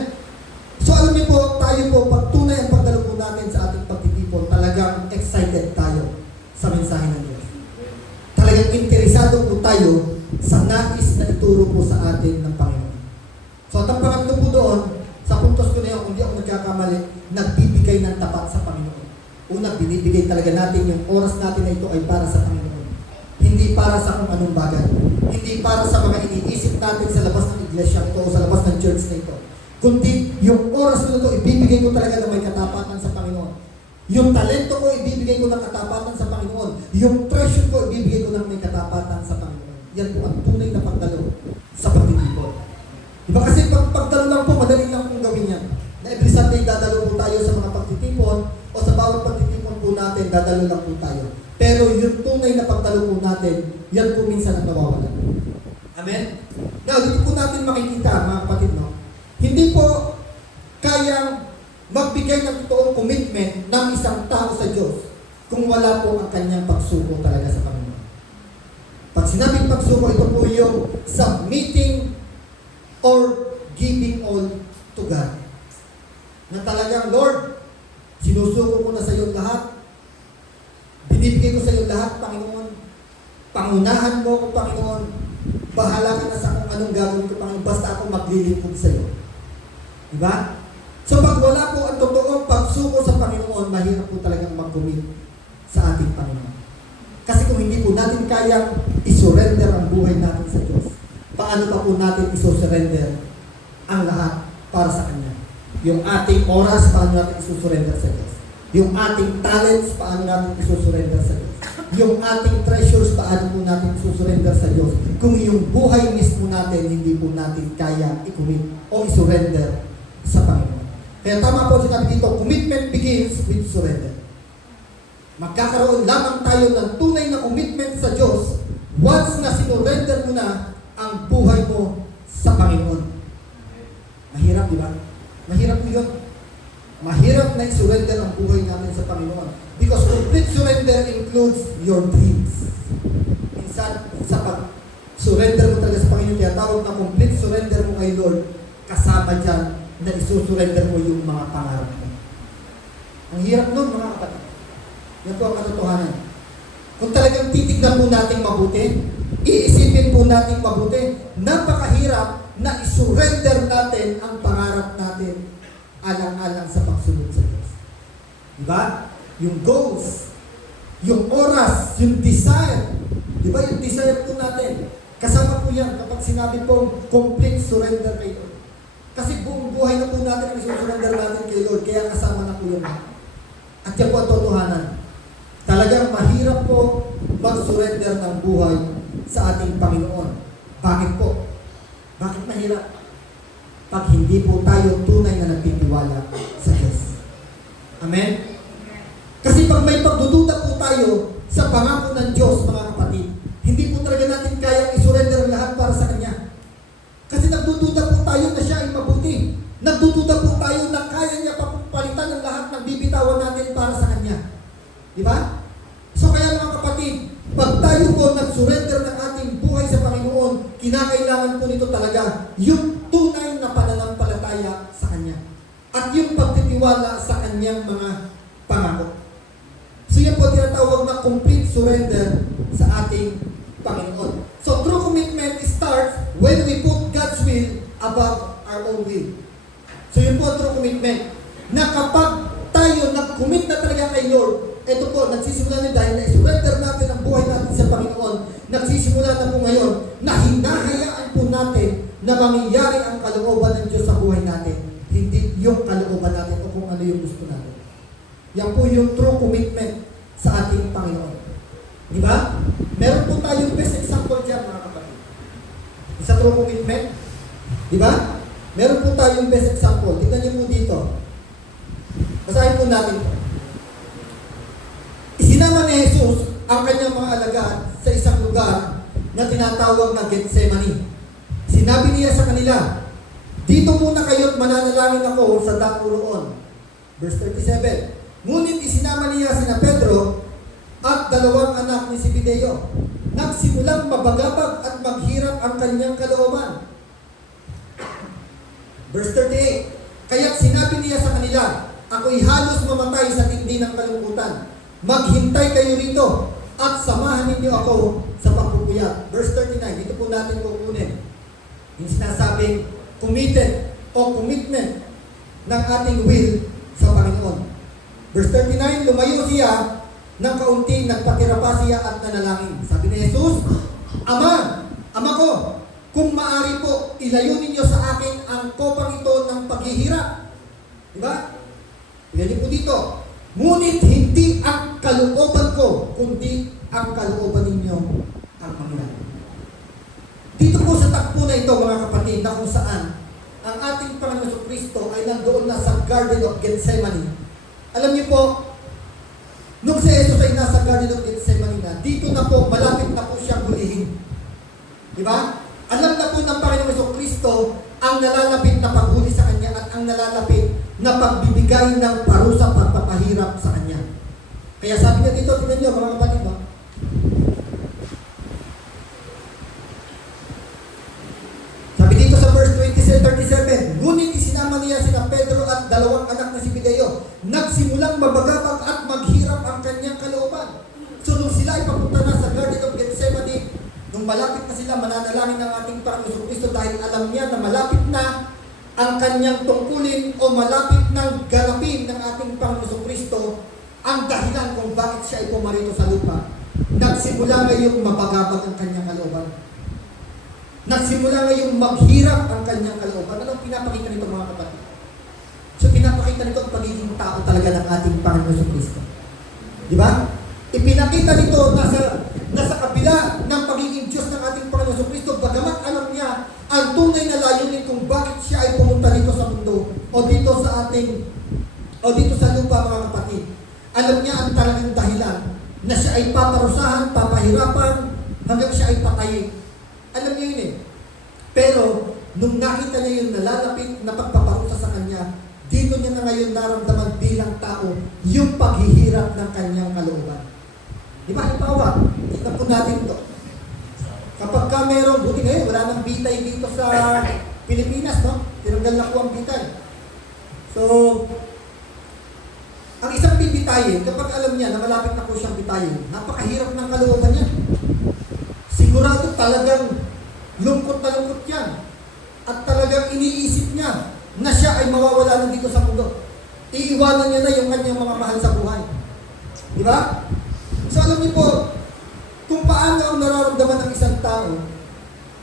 So alam niyo po, tayo po, pag tunay ang pagdalo po natin sa ating pagtitipon, talagang excited tayo sa mensahe ng Diyos. Talagang interesado po tayo sa nais na ituro po sa atin ng Panginoon. So at ang pangatlo po doon, sa puntos ko na yun, kung di ako nagkakamali, nagbibigay ng tapat sa Panginoon. Una, binibigay talaga natin yung oras natin na ito ay para sa Panginoon. Hindi para sa kung anong bagay. Hindi para sa mga iniisip natin sa labas ng iglesia ito o sa labas ng church na ito. Kundi yung oras ko na ito, ibibigay ko talaga na may katapatan sa Panginoon. Yung talento ko, ibibigay ko ng katapatan sa Panginoon. Yung treasure ko, ibibigay ko ng may katapatan sa Panginoon. Yan po ang tunay na pagdalo sa pagtitipon. Diba kasi pagdalo natin, dadalo lang po tayo. Pero yung tunay na pagdalo po natin, yan po minsan ang nawawala. Amen? Now, dito po natin makikita, mga kapatid, no? Hindi po kayang magbigay ng totoong commitment ng isang tao sa Diyos kung wala po ang kanyang pagsuko talaga sa Panginoon. Pag sinabing pagsuko, ito po yung submitting or giving all to God. Na talagang, Lord, sinusuko ko na sa iyo lahat. Binibigay ko sa iyo lahat, Panginoon. Pangunahan mo ko, Panginoon. Bahala ka na sa kung anong gagawin ko, Panginoon. Basta ako maglilingkod sa iyo. Diba? So pag wala po ang totoong pagsuko sa Panginoon, mahirap po talagang mag-commit sa ating Panginoon. Kasi kung hindi po natin kayang isurrender ang buhay natin sa Diyos, paano pa po natin isurrender ang lahat para sa Kanya? Yung ating oras, paano natin isusurrender sa Diyos? Yung ating talents, paano natin isusurrender sa Diyos? Yung ating treasures, paano po natin isusurrender sa Diyos? Kung yung buhay mismo natin, hindi po natin kaya i-commit o isurrender sa Panginoon. Kaya tama po sinabi dito, commitment begins with surrender. Magkakaroon lamang tayo ng tunay na commitment sa Diyos once na sinurrender mo na ang buhay mo sa Panginoon. Mahirap, di ba? Mahirap po yun. Mahirap na i-surrender ang buhay natin sa Panginoon. Because complete surrender includes your dreams. Minsan, sa pag-surrender mo talaga sa Panginoon, kaya tawag na complete surrender mo kay Lord, kasama dyan na isusurrender mo yung mga pangarap mo. Ang hirap nun, mga kapatid. Yan po ang katotohanan. Kung talagang titignan po natin mabuti, iisipin po natin mabuti, napakahirap na isurrender natin ang pangarap natin alang-alang sa pagsunod sa Diyos. Diba? Yung goals, yung oras, yung desire. Diba? Yung desire po natin. Kasama po yan kapag sinabi pong complete surrender kay Lord. Kasi buong buhay na po natin ang isusurrender natin kay Lord, kaya kasama na po yun. At yan po ang totohanan. Talagang mahirap po mag-surrender ng buhay sa ating Panginoon. Bakit po? Bakit mahirap? Pag hindi po tayo tunay na nagtitiwala sa Diyos. Amen? Kasi pag may pagdududa po tayo sa pangako ng Diyos, mga kapatid, hindi po talaga natin kayang isurrender ang lahat para sa Kanya. Kasi nagdududa po tayo na siya ay mabuti. Nagdududa po tayo na kaya niya papalitan ang lahat ng bibitawan natin para sa Kanya. Di ba? So kaya mga kapatid, pag tayo po nag-surrender ng ating buhay sa Panginoon, kinakailangan po nito talaga yung tunay na pananampalataya sa Kanya. At yung pagtitiwala sa Kanyang mga pangako. So yan po tinatawag na complete surrender sa ating Panginoon. So true commitment starts when we put God's will above our own will. So yun po true commitment. Na kapag tayo nag-commit na talaga kay Lord, ito po, nagsisimula na dahil na-surrender natin ang buhay natin sa Panginoon, nagsisimula na po ngayon na hinahayaan po natin na mangyayari ang kalooban ng Diyos sa buhay natin. Hindi yung kalooban natin o kung ano yung gusto natin. Yan po yung true commitment sa ating Panginoon. Di ba? Meron po tayong best example dyan, mga kapatid. Sa true commitment. Di ba? Meron po tayong best example. Tignan niyo po dito. Basahin po natin po. Isinama ni Jesus ang kanyang mga alagad sa isang lugar na tinatawag na Gethsemane. Sinabi niya sa kanila, dito muna kayo't mananalangin ako sa dako roon. Verse 37. Ngunit isinama niya sina Pedro at dalawang anak ni Zebedeo. Nagsimulang mabagabag at maghirap ang kanyang kalooban. Verse 38. Kaya't sinabi niya sa kanila, ako'y halos mamatay sa tindi ng kalungkutan. Maghintay kayo rito at samahan ninyo ako sa pagpupuyat. Verse 39, dito po natin kukunin. Yung sinasabing committed o commitment ng ating will sa Panginoon. Verse 39, lumayo siya ng kaunting nagpatira pa siya at nanalangin. Sabi ni Jesus, Ama ko, kung maaari po, ilayo ninyo sa akin ang kopang ito ng paghihirap. Diba? Yan niyo po dito. Ngunit hindi ang kalooban ko, kundi ang kalooban ninyo ang mangyari. Dito po sa takbo na ito, mga kapatid, na kung saan ang ating Panginoon Kristo ay nandoon na sa Garden of Gethsemane. Alam niyo po, nung si Di ba? Alam na po ng Panginoong Jesucristo ang nalalapit na paghuli sa Kanya at ang nalalapit na pagbibigay ng parusa pagpapahirap sa Kanya. Kaya sabi niya dito, tingnan niyo mga kapatid, no? Sabi dito sa verse 37, ngunit isinama niya sina Pedro at dalawang anak na si Zebedeo. Nagsimulang mabagabag at maghirap ang kanyang kalooban. So nung sila ay papunta na sa Garden of Gethsemane, nung malapit na sila, mananalangin ng ating Panginoon Jesucristo dahil alam niya na malapit na ang kanyang tungkulin o malapit ng ganapin ng ating Panginoon Jesucristo ang dahilan kung bakit siya ay pumarito sa lupa. Nagsimula ngayong mabagabag ang kanyang kalooban. Nagsimula ngayong maghirap ang kanyang kalooban. Anong pinapakita nito mga kapatid? So pinapakita nito ang pagiging tao talaga ng ating Panginoon Jesucristo. Di ba? Ipinakita nito nasa kabila ng pagiging Diyos ng ating Panginoon Jesucristo, bagamat alam niya ang tunay na layunin kung bakit siya ay pumunta dito sa mundo o dito sa lupa mga kapatid. Alam niya ang talagang dahilan na siya ay paparusahan, papahirapan, hanggang siya ay patayin. Alam niya yun eh. Pero, nung nakita niya yung nalalapit na pagpaparusa sa kanya, dito niya na ngayon naramdaman bilang tao yung paghihirap ng kanyang kalooban. Di ba? Halimbawa, tignan po natin ito. Kapag ka meron, buti ngayon, wala nang bitay dito sa Pilipinas, no? Tinanggal na po ang bitay. So, ang isang bibitayin, kapag alam niya na malapit na po siyang bitayin, napakahirap ng kalooban niya. Sigurado talagang lungkot na lungkot yan. At talagang iniisip niya na siya ay mawawala na dito sa mundo. Iiwanan niya na yung kanyang mga mahal sa buhay. Di ba? So alam niyo po, kung paano ang nararamdaman ng isang tao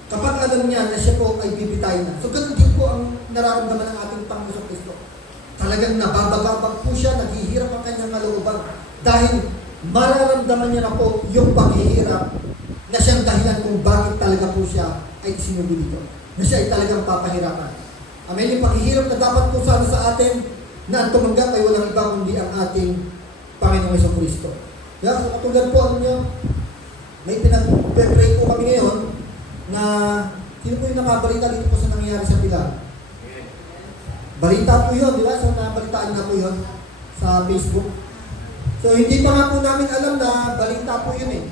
kapag alam niya na siya po ay bibitayin na. So ganun din po ang nararamdaman ng ating Panginoon Kristo. Talagang nababagabag po siya, naghihirap ang kanyang kalooban. Dahil mararamdaman niya na po yung paghihirap na siyang dahilan kung bakit talaga po siya ay isinubo dito. Na siya ay talagang papahirapan. Amen? Yung paghihirap na dapat po sana sa atin na ang tumanggap ay walang iba kundi ang ating Panginoong Jesucristo. Kaya so, katulad po, ano nyo, may pinag-pray po kami ngayon na sino po yung nakabalita dito po sa nangyayari sa Pilar? Balita po yun, di ba? So nabalitaan na po yun sa Facebook. So hindi pa nga po namin alam na balita po yun eh.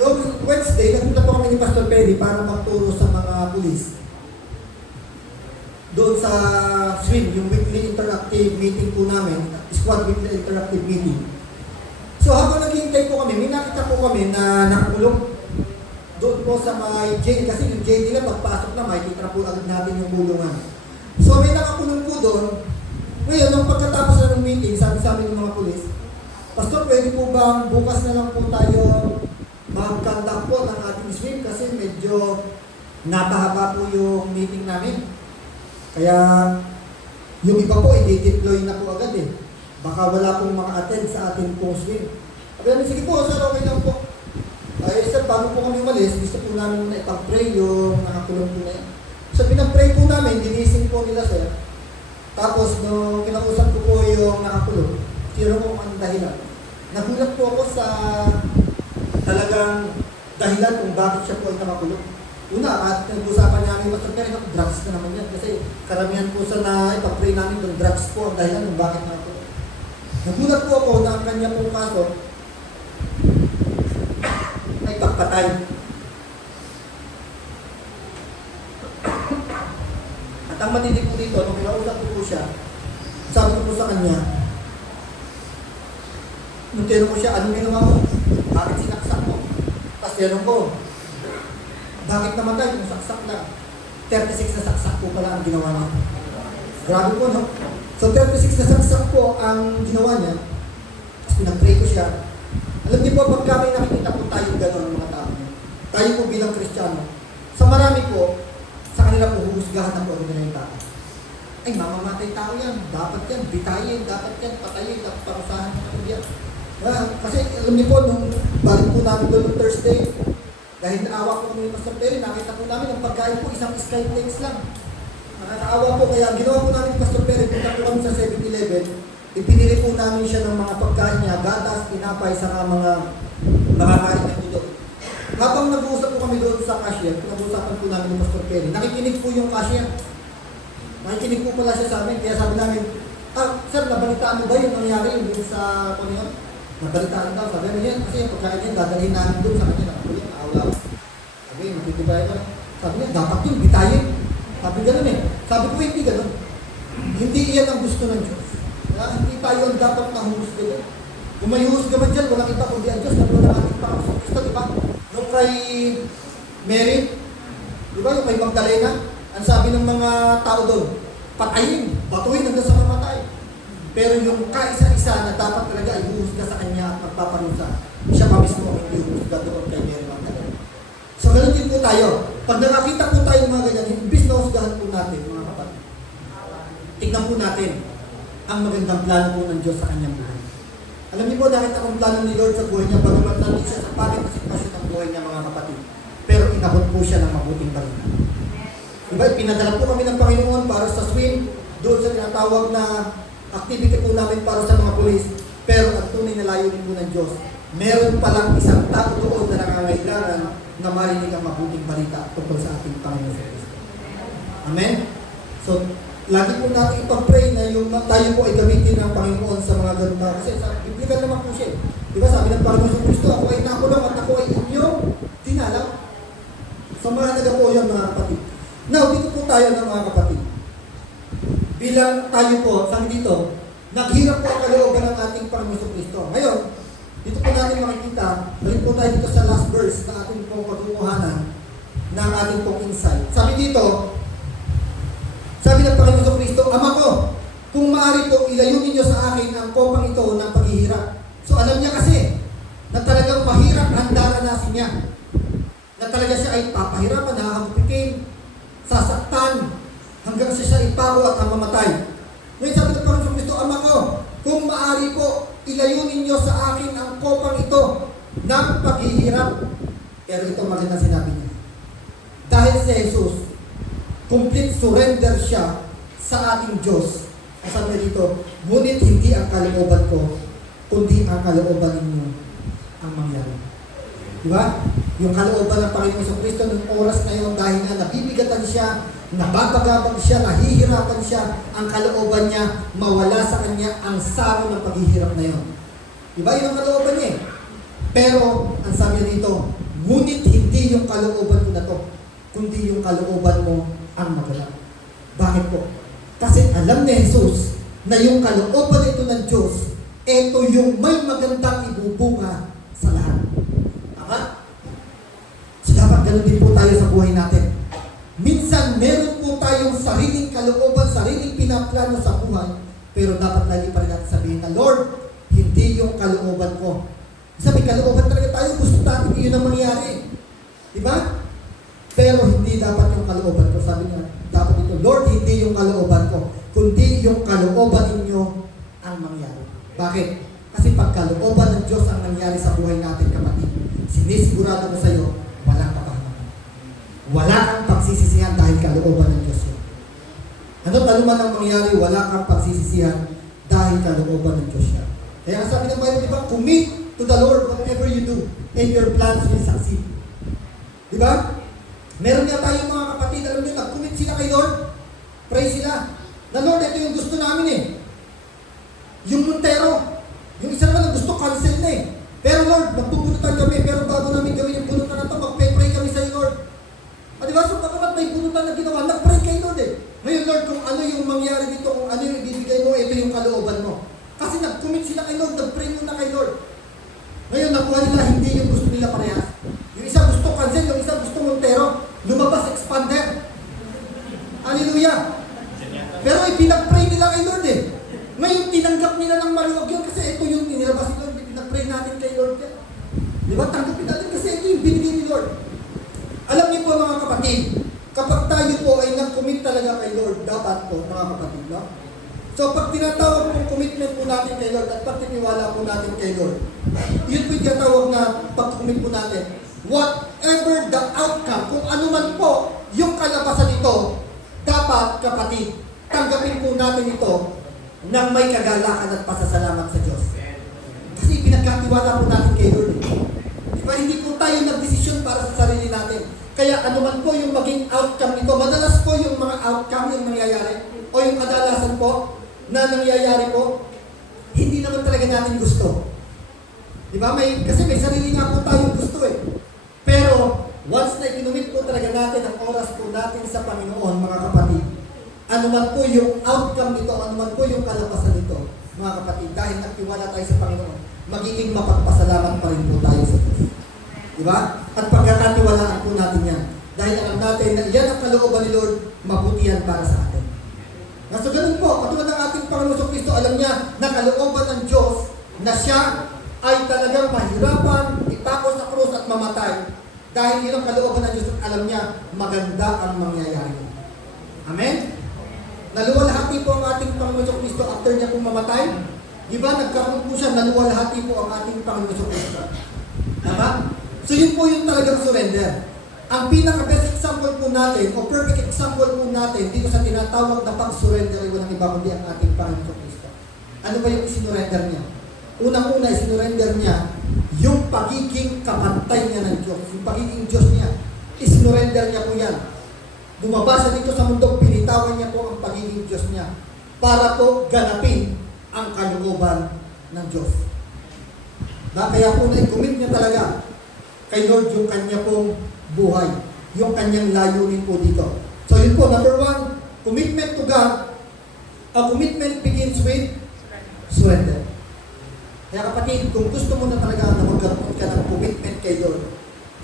Noong Wednesday, nagpunta po kami ni Pastor Perry para magturo sa mga pulis. Doon sa SWIM, yung weekly interactive meeting po namin, squad weekly interactive meeting. So habang naghihintay po kami, may nakita po kami na nakakulong doon po sa may jail. Kasi yung jail nila, pagpasok na, makikita po agad natin yung kulungan. So may nakakulong po doon. Ngayon, nung pagkatapos na ng meeting, sabi sa amin ng mga pulis, Pastor, pwede po bang bukas na lang po tayo mag-conduct po ng ating swim kasi medyo napahaba po yung meeting namin. Kaya yung iba po, i-deploy na po agad eh. Baka wala pong maka-attend sa ating pong swim. Sabi namin, sige po, sir, okay lang po. Ay, sir, bago po kami umalis, gusto po namin muna ipag-pray yung nakakulong po na yan. So, pinag-pray po namin, ginising po nila, sir. Tapos, nung kinausap ko po yung nakakulong, sino po ang dahilan. Nagulat po ako sa talagang dahilan kung bakit siya po ay nakakulong. Una, at nag-usapan namin, Pastor Perry, drugs na naman yan. Kasi karamihan po sa ipag-pray namin kung drugs po ang dahilan kung bakit nakakulong. Nagulat po ako na ang kanya pong kaso ay pagpatay. At ang matindi po dito, nung kinausap ko po siya, sabi ko po sa kanya, nung tinanong ko siya, anong ginawa mo? Bakit sinaksak mo? Tapos tinanong ko, bakit namatay kung saksak lang? 36 na saksak po pala ang ginawa niya. Grabe po, no? So 36 na saksak po ang ginawa niya. Tapos pinag-pray ko siya. Alam niyo po, pagka may nakikita po tayo gano'n mga tao, tayo po bilang Kristiyano, sa marami po, sa kanila po huhusgahan na po ang nila yung tao. Ay, mamamatay tao yan. Dapat yan, bitayin, dapat yan, patayin, dapat parusahan ng yan. Kasi alam niyo po, nung balik po namin doon ng Thursday, dahil naawa po kami ni Pastor Perry, nakita po namin ang pagkain po, isang skyflakes lang. Nakakaawa po, kaya ginawa po namin ni Pastor Perry, punta po kami sa 7-Eleven, ipinili po namin siya ng mga pagkain niya, gatas, tinapay, saka mga makakain na po doon. habang nag-uusap po kami doon sa cashier, nag-uusapan po namin ng Pastor Kelly, nakikinig po yung cashier. Nakikinig po pala siya sa amin, kaya sabi namin, sir, nabalitaan mo ba yung nangyari yung doon sa Panginoon? Nabalitaan daw, sabi namin yan, kasi yung pagkain niya, dadalhin namin doon sa kanya, nakakulit, nakawala. Sabi, matitibay ka. Sabi niya, dapat yun, bitayin. Sabi ganun eh. Sabi ko, hindi ganun. Hindi iyan ang gusto ng Diyos. Hindi tayo ang dapat mahusga doon. Kung may husga man dyan, walang iba kundi ang Diyos, naglo ng ating Panginoon Kristo, di ba? Nung kay Mary, di ba, yung kay Magdalena, ang sabi ng mga tao doon, patayin, batuhin hanggang sa mamatay. Pero yung kaisa-isa na dapat talaga ay huhusga sa kanya at magpaparusa, siya pa mismo ang hindi huhusga doon kay Mary Magdalena. So, ganun din po tayo. Pag nakakita po tayo ng mga ganyan, imbis na husgahan po natin, mga kapatid, tignan po natin ang magandang plano po ng Diyos sa kanyang buhay. Alam niyo po, nakita kong plano ni Lord sa buhay niya, bagamat natin siya sa pangit na sitwasyon ng buhay niya, mga kapatid. Pero inabot po siya ng mabuting balita. Diba, pinadala po kami ng Panginoon para sa swim, doon sa tinatawag na activity po namin para sa mga pulis. Pero ang tunay na layunin po ng Diyos, meron palang isang tao doon na nangangailangan na marinig ang mabuting balita tungkol sa ating Panginoon sa Kristo. Amen? So, lagi po natin ipag-pray na yung tayo po ay gamitin ng Panginoon sa mga ganun na. Kasi sa Biblia naman po siya. Diba sabi ng Panginoon sa Kristo, ako ay nakulong at ako ay inyong dinalaw. So mahalaga po yan mga kapatid. Now, dito po tayo ng mga kapatid. Bilang tayo po, sang dito, naghirap po ang kalooban ng ating Panginoon sa Kristo. Ngayon, dito po natin makikita, balik po tayo dito sa last verse na ating pong pagkukuhanan ng ating pong insight. Sabi dito, sabi ng Panginoon sa Kristo, Ama ko, kung maaari po, ilayo ninyo sa akin ang kopang ito ng paghihirap. So alam niya kasi, na talagang mahirap ang daranasin niya. Na talaga siya ay papahirapan, nakakampitin, sasaktan, hanggang siya ipago at mamatay. Ngayon sabi ng Panginoon sa Kristo, Ama ko, kung maaari po, ilayo ninyo sa akin ang kopang ito ng paghihirap. Pero ito magandang sinabi niya. Dahil si Jesus, complete surrender siya sa ating Diyos. Ang sabi dito, ngunit hindi ang kalooban ko, kundi ang kalooban ninyo ang mangyari. Diba? Yung kalooban ng Panginoon sa Kristo ng oras na yun, dahil na nabibigatan siya, nababagabag siya, nahihirapan siya, ang kalooban niya, mawala sa kanya ang saro ng paghihirap na yun. Diba? Yun ang kalooban niya eh. Pero, ang sabi dito, ngunit hindi yung kalooban ko na to, kundi yung kalooban mo ang magalang. Bakit po? Kasi alam ni Jesus na yung kalooban ito ng Diyos, ito yung may magandang ibubunga sa lahat. Tama? So dapat ganun din po tayo sa buhay natin. Minsan meron po tayong sariling kalooban, sariling pinaplano sa buhay, pero dapat lagi pa rin natin sabihin na, Lord, hindi yung kalooban ko. Sabi, kalooban talaga tayo, gusto natin yun ang mangyari. Diba? Pero hindi dapat yung kalooban ko. Sabi niya, dapat ito, Lord, hindi yung kalooban ko, kundi yung kalooban ninyo ang mangyari. Bakit? Kasi pag kalooban ng Diyos ang nangyari sa buhay natin, kapatid, sinisigurado ko sa iyo, walang kapahamakan. Wala kang pagsisisihan dahil kalooban ng Diyos yun. Ano man ang mangyari, wala kang pagsisisihan dahil kalooban ng Diyos yan. Kaya ang sabi ng Bible, di ba, commit to the Lord whatever you do, and your plans will succeed. Di ba? Meron nga tayong mga kapatid, alam niyo, nag-commit sila kay Lord. Pray sila. Na Lord, ito yung gusto namin eh. Yung Montero. Yung isa naman ang gusto, cancel na eh. Pero Lord, magpupunutan kami. Pero bago namin gawin yung punutan na ito, mag-pray kami sa iyo, Lord. Diba? So, pagkakat may punutan na ginawa, nag-pray kay Lord eh. Ngayon, Lord, kung ano yung mangyari dito, kung ano yung ibibigay mo, ito yung kalooban mo. Kasi nag-commit sila kay Lord, nag-pray muna kay Lord. Ngayon, nakuha nila hindi yung gusto nila parehas. Yung isa gusto cancel, yung isa gusto Montero. Lumabas expander. Hallelujah. Pero ipinag-pray nila kay Lord eh. Ngayon, tinanggap nila ng maluwag yun kasi ito yung tinilabas ni Lord. Pinag-pray natin kay Lord yan. Di ba? Tanggapin natin kasi ito yung binigay ni Lord. Alam niyo po mga kapatid, kapag tayo po ay nag-commit talaga kay Lord, dapat po mga kapatid, no? So pag tinatawag pong commitment po natin kay Lord at pagtitiwala po natin kay Lord, yun po yung tinatawag na pag-commit po natin. Whatever the outcome, kung ano man po yung kalabasan nito, dapat kapatid, tanggapin po natin ito ng may kagalakan at pasasalamat sa Diyos. Kasi pinagkatiwala po natin kay Lord. Diba, hindi po tayo nagdesisyon para sa sarili natin. Kaya anuman po yung maging outcome nito, madalas po yung mga outcome yung nangyayari, o yung kadalasan po na nangyayari po, hindi naman talaga natin gusto. Diba? Kasi may sarili nga po tayong gusto eh. Pero, once na ikinumit po talaga natin ang oras po natin sa Panginoon, mga kapatid, anuman po yung outcome nito, anuman po yung kalabasan nito, mga kapatid, dahil nagtiwala tayo sa Panginoon, magiging mapagpasalamat pa rin po tayo sa Diyos. Diba? At pagkakatiwalaan po natin yan. Dahil alam natin na yan ang kalooban ni Lord, mabuti yan para sa atin. So ganun po, katulad ng ating Panginoon Kristo, alam niya na kalooban ng Diyos na siya ay talagang mahirapan, ipako sa krus at mamatay. Dahil yun ang kalooban ng Diyos at alam niya, maganda ang mangyayari. Amen? Naluwalhati po ang ating Panginoon Kristo after niya pong mamatay. Di ba? Nagkaroon po siya, naluwalhati po ang ating Panginoon Kristo. Tama? So yun po yung talagang surrender. Ang pinaka-best example po natin, o perfect example po natin, dito sa tinatawag na pag-surrender ay walang iba kundi ang ating Panginoon Kristo. Ano ba yung isinurrender niya? Unang-una, isinurrender niya yung pagiging kapantay niya ng Diyos. Yung pagiging Diyos niya. Isinurrender niya po yan. Bumabasa dito sa mundo, pinitawan niya po ang pagiging Diyos niya para po ganapin ang kalooban ng Diyos. Kaya po na-commit niya talaga kay Lord yung kanya pong buhay, yung kanyang layunin po dito. So yun po, number one, commitment to God. A commitment begins with surrender. Kaya kapatid, kung gusto mo na talaga na magkaroon ka ng commitment kay Lord,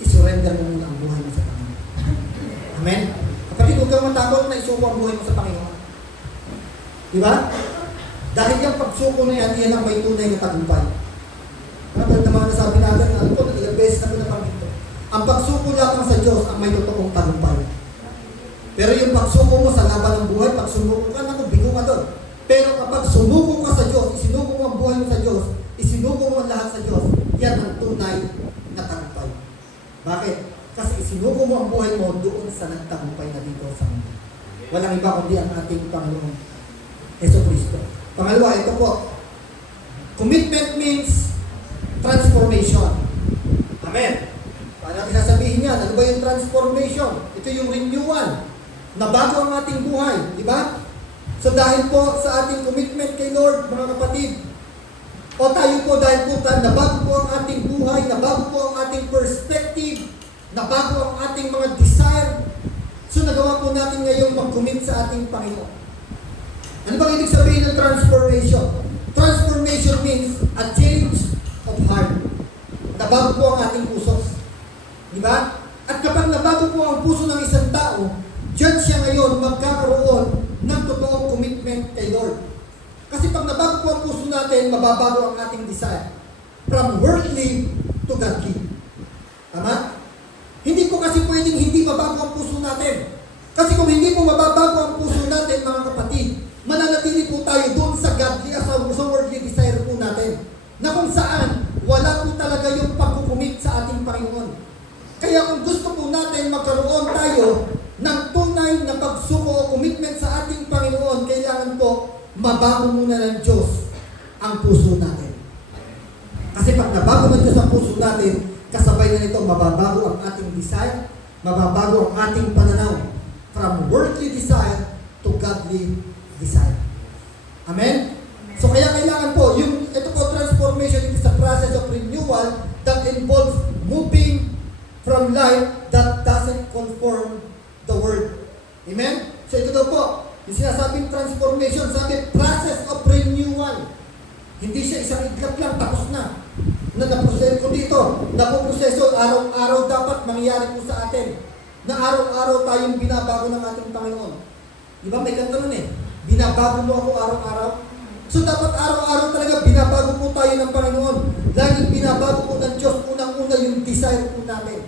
isurrender mo muna ang buhay mo sa Panginoon. Amen? Kapatid, huwag kang matakot na isuko ang buhay mo sa Panginoon. Di ba? Dahil yung pagsuko na yan ang may tunay na tagumpay. Kapag naman nasabi natin, ano po, ilang beses na po napanggit ko. Ang pagsuko lamang sa Diyos ang may totoong tagumpay. Pero yung pagsuko mo sa laban ng buhay, pag sumuko ka, naku, bigo ka doon. Pero kapag sumuko ka sa Diyos, isinuko mo ang buhay mo sa Diyos, isinuko mo ang lahat sa Diyos, yan ang tunay na tagumpay. Bakit? Kasi isinuko mo ang buhay mo doon sa nagtagumpay na dito sa mundo. Walang iba kundi ang ating Panginoon Jesucristo. Pangalawa, ito po. Commitment means transformation. Amen. Paano natin sasabihin yan? Ano ba yung transformation? Ito yung renewal. Nabago ang ating buhay. Di ba? So dahil po sa ating commitment kay Lord, mga kapatid, o tayo po dahil po nabago po ang ating buhay, nabago po ang ating perspective, nabago ang ating mga desire. So nagawa po natin ngayong mag-commit sa ating Panginoon. Ano bang ibig sabihin ng transformation? Transformation means a change of heart. Nabago po ang ating puso. Di ba? At kapag nabago po ang puso ng isang tao, diyan siya ngayon magkakaroon ng totoong commitment kay Lord. Kasi pag nabago po ang puso natin, mababago ang ating desire. From worldly to godly. Tama? Hindi po kasi pwedeng hindi mabago ang puso natin. Kasi kung hindi po mababago ang puso natin, mga kapatid, mananatili po tayo doon sa godly as sa worldly desire po natin. Na kung saan, wala po talaga yung pagkukumit sa ating Panginoon. Kaya kung gusto po natin magkaroon tayo ng tunay na pagsuko o commitment sa ating Panginoon, kailangan po mabago muna ng Diyos ang puso natin. Kasi pag nabago ng Diyos ang puso natin, kasabay na nito, mababago ang ating desire, mababago ang ating pananaw from worldly desire to godly desire. Amen? So kaya kailangan po, ito po transformation, it is a process of renewal that involves moving from life that doesn't conform the world. Amen? So ito daw po, yung sinasabing transformation, sabi, process of renewal. Hindi siya isang iglap lang, tapos na. Naproseso ko dito. Napoproseso, araw-araw dapat mangyayari po sa atin. Na araw-araw tayong binabago ng ating Panginoon. Di ba may kanta nun eh? Binabago mo ako araw-araw. So dapat araw-araw talaga binabago po tayo ng Panginoon. Laging binabago po ng Diyos. Unang-una yung desire po natin.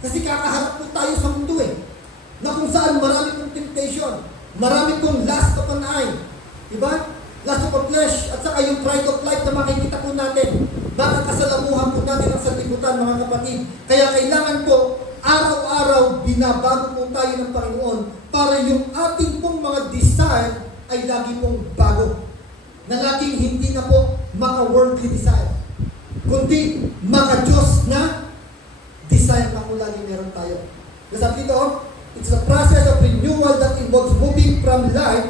Kasi kakaharap po tayo sa mundo eh. Na kung saan marami pong temptation. Marami pong lust of an eye. Diba? Lust of a flesh. At saka yung pride of life na makikita po natin. Baka kasalamuhan po natin ang sanlibutan, mga kapatid. Kaya kailangan po, araw-araw binabago po tayo ng Panginoon para yung ating pong mga desire ay lagi pong bago. Na laging hindi na po mga worldly desire. kundi mga Diyos na desire na kung lagi meron tayo. Sabi dito, it's a process of renewal that involves moving from life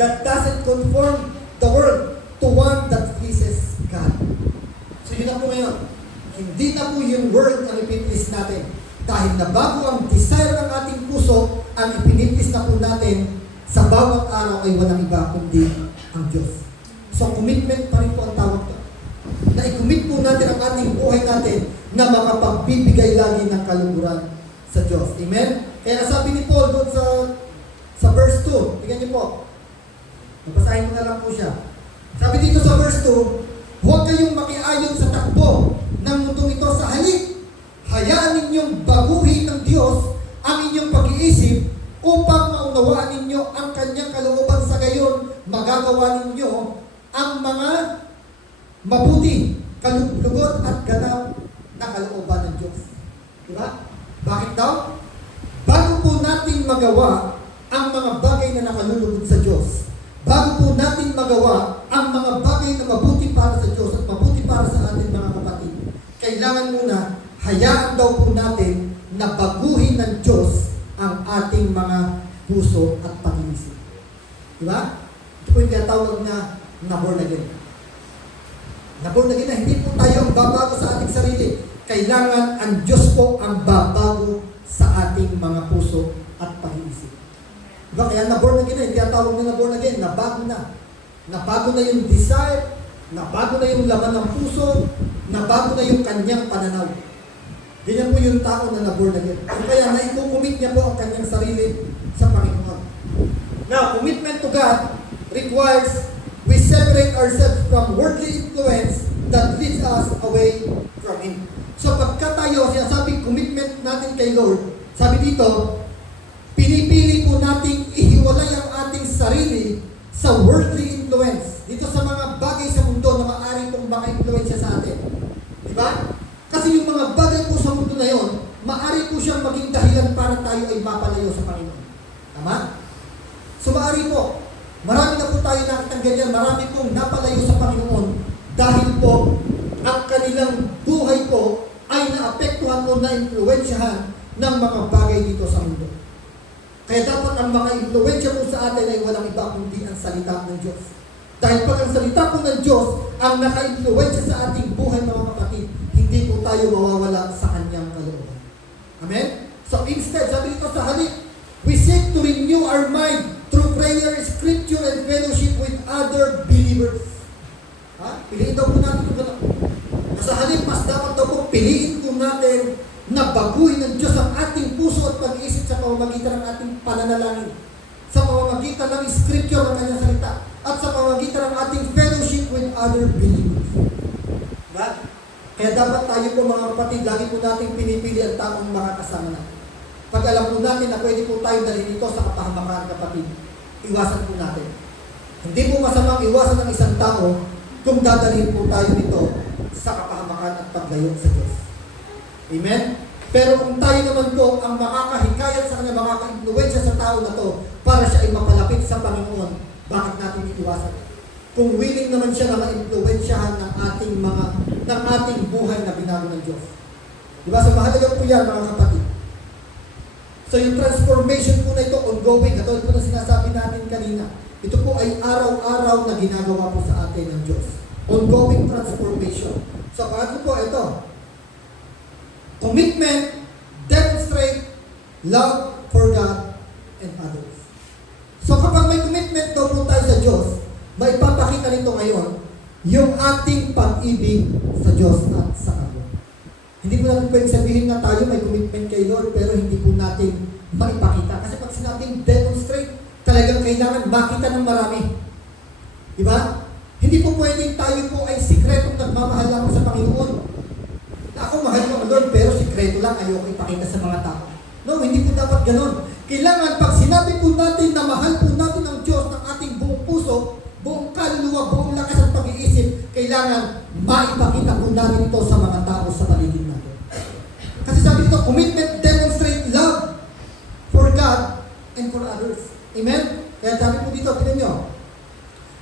that doesn't conform the world to one that pleases God. So yun na po ngayon. Hindi na po yung world ang ipinilis natin. Dahil na bago ang desire ng ating puso, ang ipinilis na po natin sa bawat araw ay walang iba kundi ang Diyos. So commitment pa rin po ang tawag ko. Na i-commit po natin ang ating buhay natin na makapagbibigay lagi ng kaluguran sa Diyos. Amen? Kaya sabi ni Paul doon sa verse 2, tingnan niyo po. Nabasahin ko na lang po siya. Sabi dito sa verse 2, huwag kayong makiayon sa takbo ng mundong ito, sa halip. Hayaan ninyong baguhin ng Diyos ang inyong pag-iisip upang maunawaan ninyo ang kanyang kalooban, sa gayon magagawa ninyo ang mga mabuti, kalugod at ganap na kalooban ng Diyos. Diba? Bakit daw? Bago po natin magawa ang mga bagay na nakalulugod sa Diyos, bago po natin magawa ang mga bagay na mabuti para sa Diyos at mabuti para sa ating mga kapatid, kailangan muna hayaan daw po natin na baguhin ng Diyos ang ating mga puso at pag-iisip. Diba? Ito po yung tinatawag na born again. Na born again na hindi po tayo ang babago sa ating sarili. Kailangan ang Diyos po ang babago sa ating mga puso at pag-iisip. Diba? Kaya na born again na, hindi ang tawag na born again, nabago na. Nabago na yung desire, nabago na yung laman ng puso, nabago na yung kanyang pananaw. Ganyan po yung tao na na-born again. So kaya naikukumit niya po ang kanyang sarili sa Panginoon. Now, commitment to God requires we separate ourselves from worldly influence that leads us away from Him. So pagka tayo, sinasabing commitment natin kay Lord, sabi dito, pinipili po nating ihiwalay ang ating sarili sa worldly influence. Dito sa mga bagay sa mundo na maaari pong maka-influensya sa atin. Diba? Kasi yung mga bagay po sa mundo na yon, maaari po siyang maging dahilan para tayo ay mapalayo sa Panginoon. Tama? So maaari po, marami na po tayo nakitang ganyan, marami pong napalayo sa Panginoon dahil po ang kanilang buhay po ay naapektuhan o na-influensyahan ng mga bagay dito sa mundo. Kaya dapat ang maka-influensya po sa atin ay walang iba kundi ang salita ng Diyos. Dahil pag ang salita po ng Diyos ang naka-influensya sa ating buhay, mga kapatid, hindi po tayo mawawala sa kanyang kalooban. Amen? So instead, sabi dito sa halip, we seek to renew our mind through prayer, scripture, and fellowship with other believers. Piliin daw po natin ito. Sa halip, mas dapat daw po piliin po natin na baguhin ng Diyos ang ating puso at pag-iisip sa pamamagitan ng ating pananalangin, sa pamamagitan ng scripture ng kanyang salita, at sa pamamagitan ng ating fellowship with other believers. Diba? Kaya dapat tayo po, mga kapatid, lagi po nating pinipili ang taong makakasama natin. Pag alam po natin na pwede po tayo dalhin ito sa kapahamakan, kapatid, iwasan po natin. Hindi po masamang iwasan ng isang tao kung dadalhin po tayo nito sa kapahamakan at paglayo sa Diyos. Amen? Pero kung tayo naman po ang makakahikayat sa kanya, makaka-influensya sa tao na to para siya ay mapalapit sa Panginoon, bakit natin iiwasan? Kung willing naman siya na ma-influensyahan ng ating buhay na binago ng Diyos. Diba? So mahalaga po yan, mga kapatid. So yung transformation po na ito, ongoing, katulad po na sinasabi natin kanina, ito po ay araw-araw na ginagawa po sa atin ng Diyos. Ongoing transformation. So paano po ito? Commitment, demonstrate love for God and others. So kapag may commitment daw po tayo sa Diyos, maipapakita nito ngayon yung ating pag-ibig sa Diyos at sa kapwa. Hindi po natin pwedeng sabihin na tayo may commitment kay Lord pero hindi po natin maipakita. Kasi pag sinabing demonstrate, talagang kailangan makita ng marami. Diba? Hindi po pwedeng tayo po ay sikretong nagmamahal lang sa Panginoon. Na ako mahal ko ang Lord pero sikreto lang, ayoko ipakita sa mga tao. No, hindi po dapat ganun. Kailangan pag sinabi po natin na mahal po natin ang Diyos ng ating buong puso, buong kaluluwa, buong lakas at pag-iisip, kailangan maipakita po natin ito sa mga tao sa paligid natin. Kasi sabi dito, commitment, demonstrate love for God and for others. Amen? Kaya sabi po dito, tignan nyo.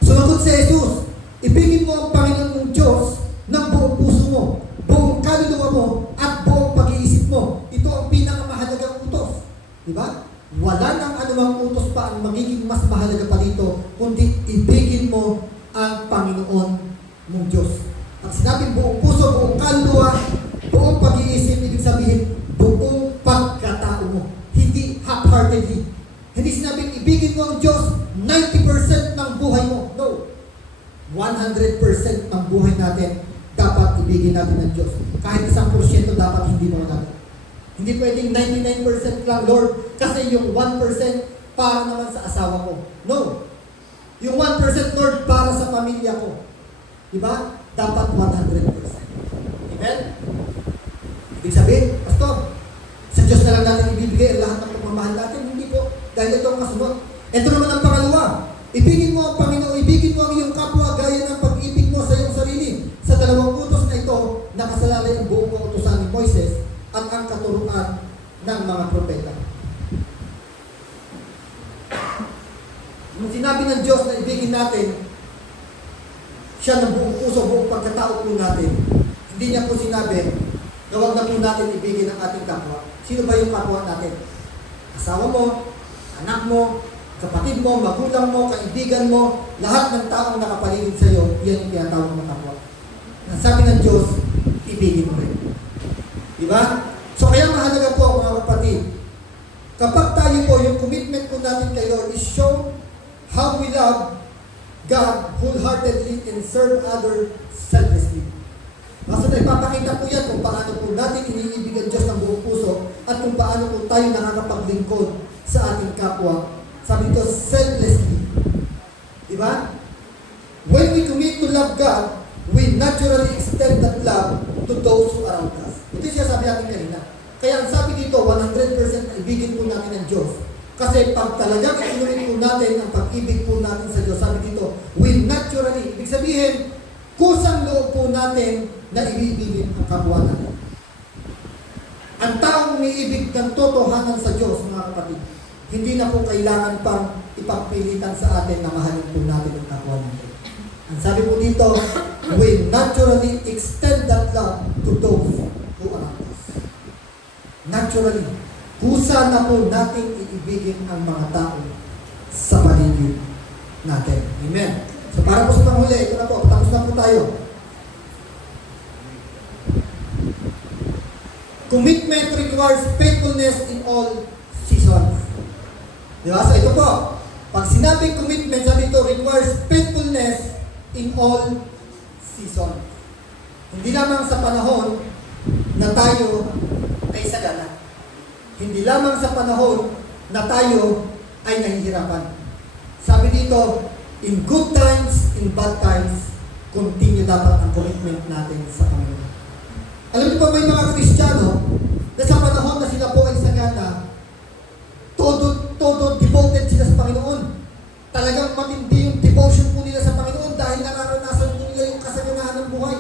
Sumagot si Jesus, ibigin mo ang Panginoon mong Diyos ng buong puso mo, Di ba? Wala nang anumang utos pa ang magiging mas mahalaga pa dito, kundi ibigin mo ang Panginoon mong Diyos. Pag sinabing buong puso, buong kaluluwa, buong pag-iisip, ibig sabihin, buong pagkatao mo. Hindi half-heartedly. Hindi sinabing ibigin mo ang Diyos 90% ng buhay mo. No. 100% ng buhay natin dapat ibigin natin ng Diyos. Kahit 1% dapat hindi mo natin. Hindi pwedeng 99% lang, Lord, kasi yung 1% para naman sa asawa ko. No. Yung 1% Lord para sa pamilya ko. Diba? Dapat 100%. Amen? Ibig sabihin, Pastor, sa Diyos na lang natin ibibigay ang lahat ng pagmamahal natin. Hindi po. Dahil ito ang kasunod. Ito naman ang pangalawa. Ibigin mo ang Panginoon, ibigin mo ang iyong kapwa gaya ng pag-ibig mo sa iyong sarili. Sa dalawang utos na ito, nakasalalay ang buong kautusan ni Moises at ang katuruan ng mga propeta. Nung sinabi ng Diyos na ibigin natin siya ng buong puso, buong pagkatao po natin, hindi niya po sinabi na huwag na po natin ibigin ang ating kapwa. Sino ba yung kapwa natin? Asawa mo, anak mo, kapatid mo, magulang mo, kaibigan mo, lahat ng taong nakapaligid sa iyo, yan yung tinatawag ng kapwa. Sabi ng Diyos, ibigin mo rin. Diba? So kaya mahalaga po mga kapatid, kapag tayo po, yung commitment po natin kay Lord is show how we love God wholeheartedly and serve others selflessly. Basta na ipapakita po yan kung paano po natin iniibig ang Diyos ng buong puso at kung paano po tayo nakakapaglingkod sa ating kapwa. Sabi ito, selflessly. Diba? When we commit to love God, we naturally extend that love to those who are around us. Ito siya sabi natin kanina. Kaya ang sabi dito, 100% ibigin po natin ang Diyos. Kasi pag talagang inulit po natin ang pag-ibig po natin sa Diyos, sabi dito, we naturally, ibig sabihin, kusang loob po natin na ibibigin ang kapwa natin. Ang taong umiibig ng totohanan sa Diyos, mga kapatid, hindi na po kailangan pang ipagpilitan sa atin na mahalin po natin ang kapwa natin. Ang sabi po dito, we naturally extend that love to those who are around us. Naturally, kusa na po natin iibigin ang mga tao sa paligid natin. Amen. So para po sa panghuli, ito na po, tapos na po tayo. Commitment requires faithfulness in all seasons. Diba? So ito po, pag sinabing commitment, sabi ito, requires faithfulness in all seasons. Hindi lamang sa panahon na tayo ay sagana. Hindi lamang sa panahon na tayo ay nahihirapan. Sabi dito, in good times, in bad times, continue dapat ang commitment natin sa Panginoon. Alam niyo pa may mga Kristiyano na sa panahon na sila po ay sagana, todo devoted sila sa Panginoon. Talagang matindi yung devotion po nila sa Panginoon dahil nararanasan po nila yung kasaganahan ng buhay.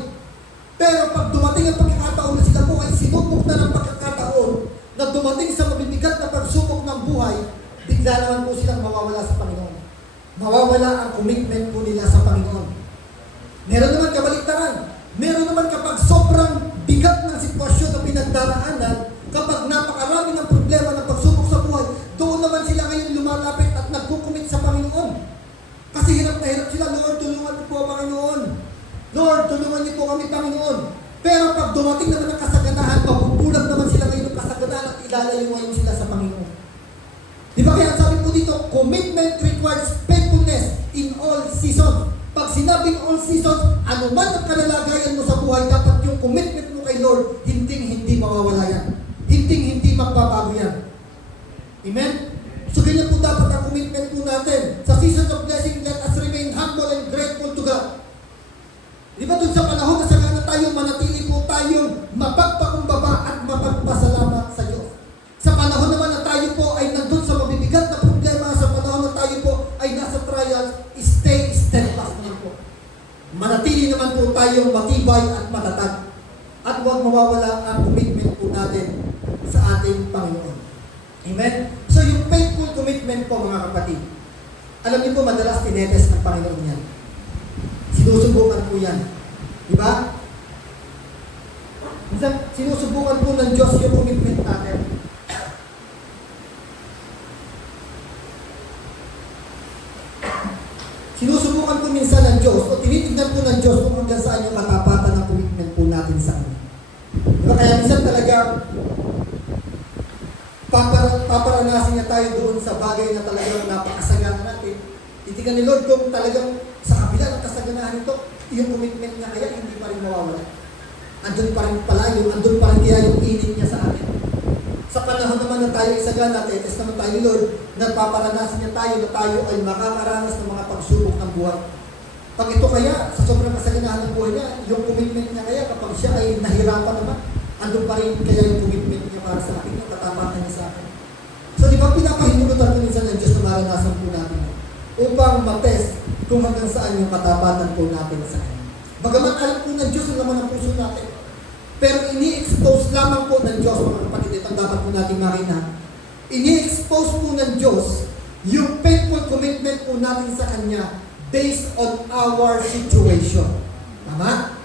Pero pag dumating ang pagkakataon na sila po ay sinubok na ng pagkakataon na dumating sa mabibigat na pagsubok ng buhay, bigla naman po silang mawawala sa Panginoon. Mawawala ang commitment po nila sa Panginoon. Meron naman kabaliktaran. Meron naman kapag sobrang bigat ng sitwasyon na pinagdaraanan, kapag napakarami ng problema ng pagsubok sa buhay, doon naman sila ngayon lumalapit at nagkukumit sa Panginoon. Kasi hirap na hirap sila, Lord, tulungan niyo po, Panginoon. Lord, tulungan niyo po kami, Panginoon. Pero pag dumating naman ang kasaganahan, mapupulag naman sila ngayon ng kasaganahan at ilalayo ngayon sila sa Panginoon. Di ba kaya sabi po dito, commitment requires faithfulness in all seasons. Pag sinabing all seasons, anuman ang kalalagayan mo sa buhay, dapat yung commitment mo kay Lord, hindi mawawala yan. Hindi magbabago yan. Amen? So ganyan po dapat ang commitment po natin. Sa season of blessing, let us remain humble and grateful to God. Di ba dun sa panahon na sagana tayo, manatili po tayong mapagpakumbaba at mapagpasalamat sa Diyos. Sa panahon naman na tayo po ay nandun sa mabibigat na problema, sa panahon na tayo po ay nasa trials, stay steadfast naman po. Manatili naman po tayong matibay at matatag. At huwag mawawala ang commitment po natin sa ating Panginoon. Amen? So yung faithful commitment po mga kapatid, alam niyo po madalas tinetest ng Panginoon yan. Sinusubukan po yan. Diba? Minsan, sinusubukan po ng Diyos yung commitment natin. sinusubukan po minsan ng Diyos o tinitignan po ng Diyos kung hanggang saan yung katapatan ng commitment po natin sa Kanya. Diba? Kaya minsan talaga paparanasin niya tayo doon sa bagay na talagang napakasagana natin. Titigan ni Lord kung talagang sa kabila ng kasaganahan nito, yung commitment niya kaya hindi pa rin mawawala. Andun pa rin pala yung, andun pa rin kaya yung init niya sa atin. Sa panahon naman na tayo isagana, tetes naman tayo Lord, napaparanasin niya tayo na tayo ay makakaranas ng mga pagsubok ng buhay. Pag ito kaya, sa sobrang kasaganahan ng buhay niya, yung commitment niya kaya kapag siya ay nahirapan naman, andun pa rin kaya yung commitment niya para sa akin, yung katapatan niya sa akin. So di ba pinapahinugutan ko minsan ng Diyos na maranasan po natin upang matest kung hanggang saan yung katapatan po natin sa Kanya. Bagaman alam po ng Diyos ang laman ng puso natin, pero ini-expose lamang po ng Diyos, mga kapatid, itong dapat po natin makita. Ini-expose po ng Diyos yung faithful commitment po natin sa Kanya based on our situation. Tama?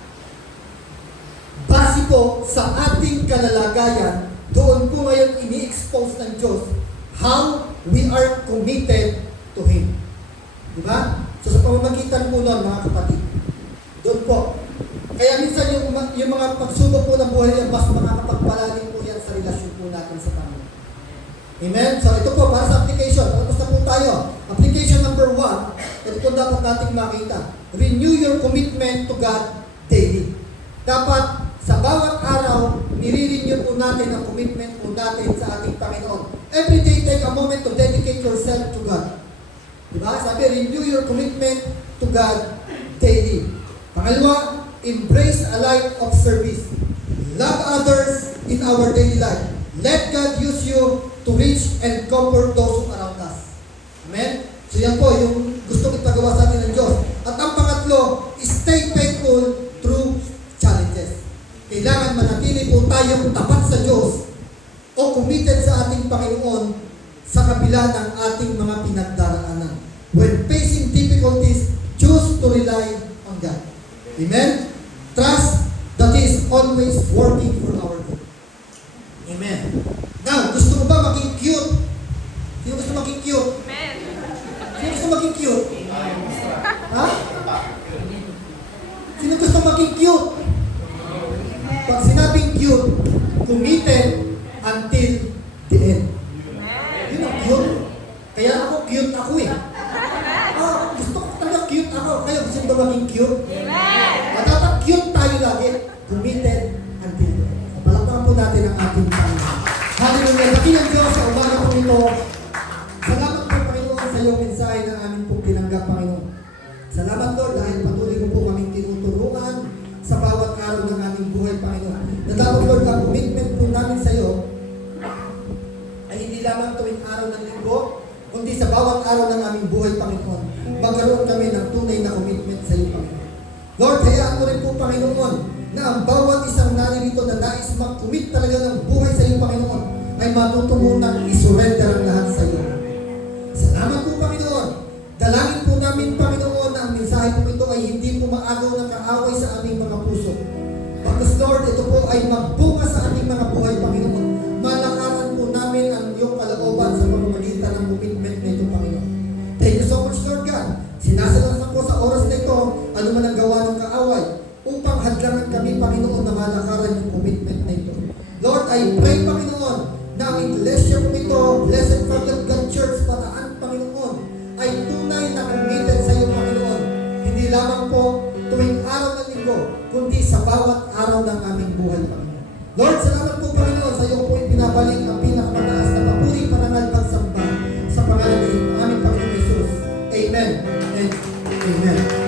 Base po sa ating kalalagayan, doon po ngayon ini-expose ng Diyos how we are committed to Him. Diba? So sa pamamagitan po nun, mga kapatid, doon po. Kaya minsan yung mga pagsubok po ng buhay niya, mas makakapagpalalim po yan sa relasyon po natin sa Panginoon. Amen? So ito po, para sa application. Tapos na po tayo. Application number 1, ito po dapat nating makita. Renew your commitment to God daily. Dapat sa bawat araw, nire-renew po natin ang commitment po natin sa ating Panginoon. Every day, take a moment to dedicate yourself to God. Diba? Sabi, renew your commitment to God daily. Pangalawa, embrace a life of service. Love others in our daily life. Let God use you to reach and comfort those who around us. Amen? So yan po, yung gusto ipagawa sa atin ng Diyos. At ang pangatlo, stay faithful through challenges. Kailangan manatili po tayong tapat sa Diyos o committed sa ating Panginoon sa kabila ng ating mga pinagdaraanan. When facing difficulties, choose to rely on God. Amen? Trust that He is always working for our good. Amen. Now, gusto mo ba maging cute? Sino gusto maging cute? Amen. Sino gusto maging cute? Ha? Sino gusto maging cute? Pag sinabing cute, committed until the end. Yun ang cute. Kaya ako, cute ako eh. Gusto ko talaga cute ako. Kaya gusto mo ba maging cute? At dapat cute tayo lagi. Committed until the end. So, palakpakan po natin ang ating Panginoon. Hallelujah. Dakilang Diyos sa umaga po ito. Salamat po Panginoon sa iyong mensahe na amin pong tinanggap, Panginoon. Salamat Lord dahil patuloy mo po kaming tinuturuan sa bawat araw ng aming buhay, Panginoon. Natapos Lord, ang commitment po namin sa iyo ay hindi lamang tuwing araw ng linggo, kundi sa bawat araw ng aming buhay, Panginoon. Magkaroon kami ng tunay na commitment sa iyo, Panginoon. Lord, hayaan mo rin po, Panginoon, na ang bawat isang naririto na nais mag-commit talaga ng buhay sa iyo, Panginoon, ay matutungunan isurrender ang lahat sa iyo. Salamat po, Panginoon. Dalangin po namin, Panginoon, na ang mensahe po ito ay hindi po maagaw ng kaaway sa aming mga puso. Pagkas, Lord, ito po ay magbukas sa aming mga buhay, Panginoon. Malakaran po namin ang iyong kalooban sa pamamagitan ng commitment na ito, Panginoon. Thank you so much, Lord God. Sinasalasan po sa oras na ito, ano man ang gawa ng kaaway, upang hadlangan kami, Panginoon, na malakaran yung commitment na ito. Lord, I pray, Panginoon, na ang iglesia po ito, Blessed Family of God Church, Bataan, Panginoon, ay tunay na committed sa iyo, Panginoon. Hindi lamang po tuwing araw ng linggo, kundi sa bawat araw ng aming buhay, Panginoon. Lord, salamat po, Panginoon, sa iyo po binabalik ang pinakamataas na papuri, parangal, pagsamba sa pangalan ng aming Panginoon Jesus. Amen and Amen.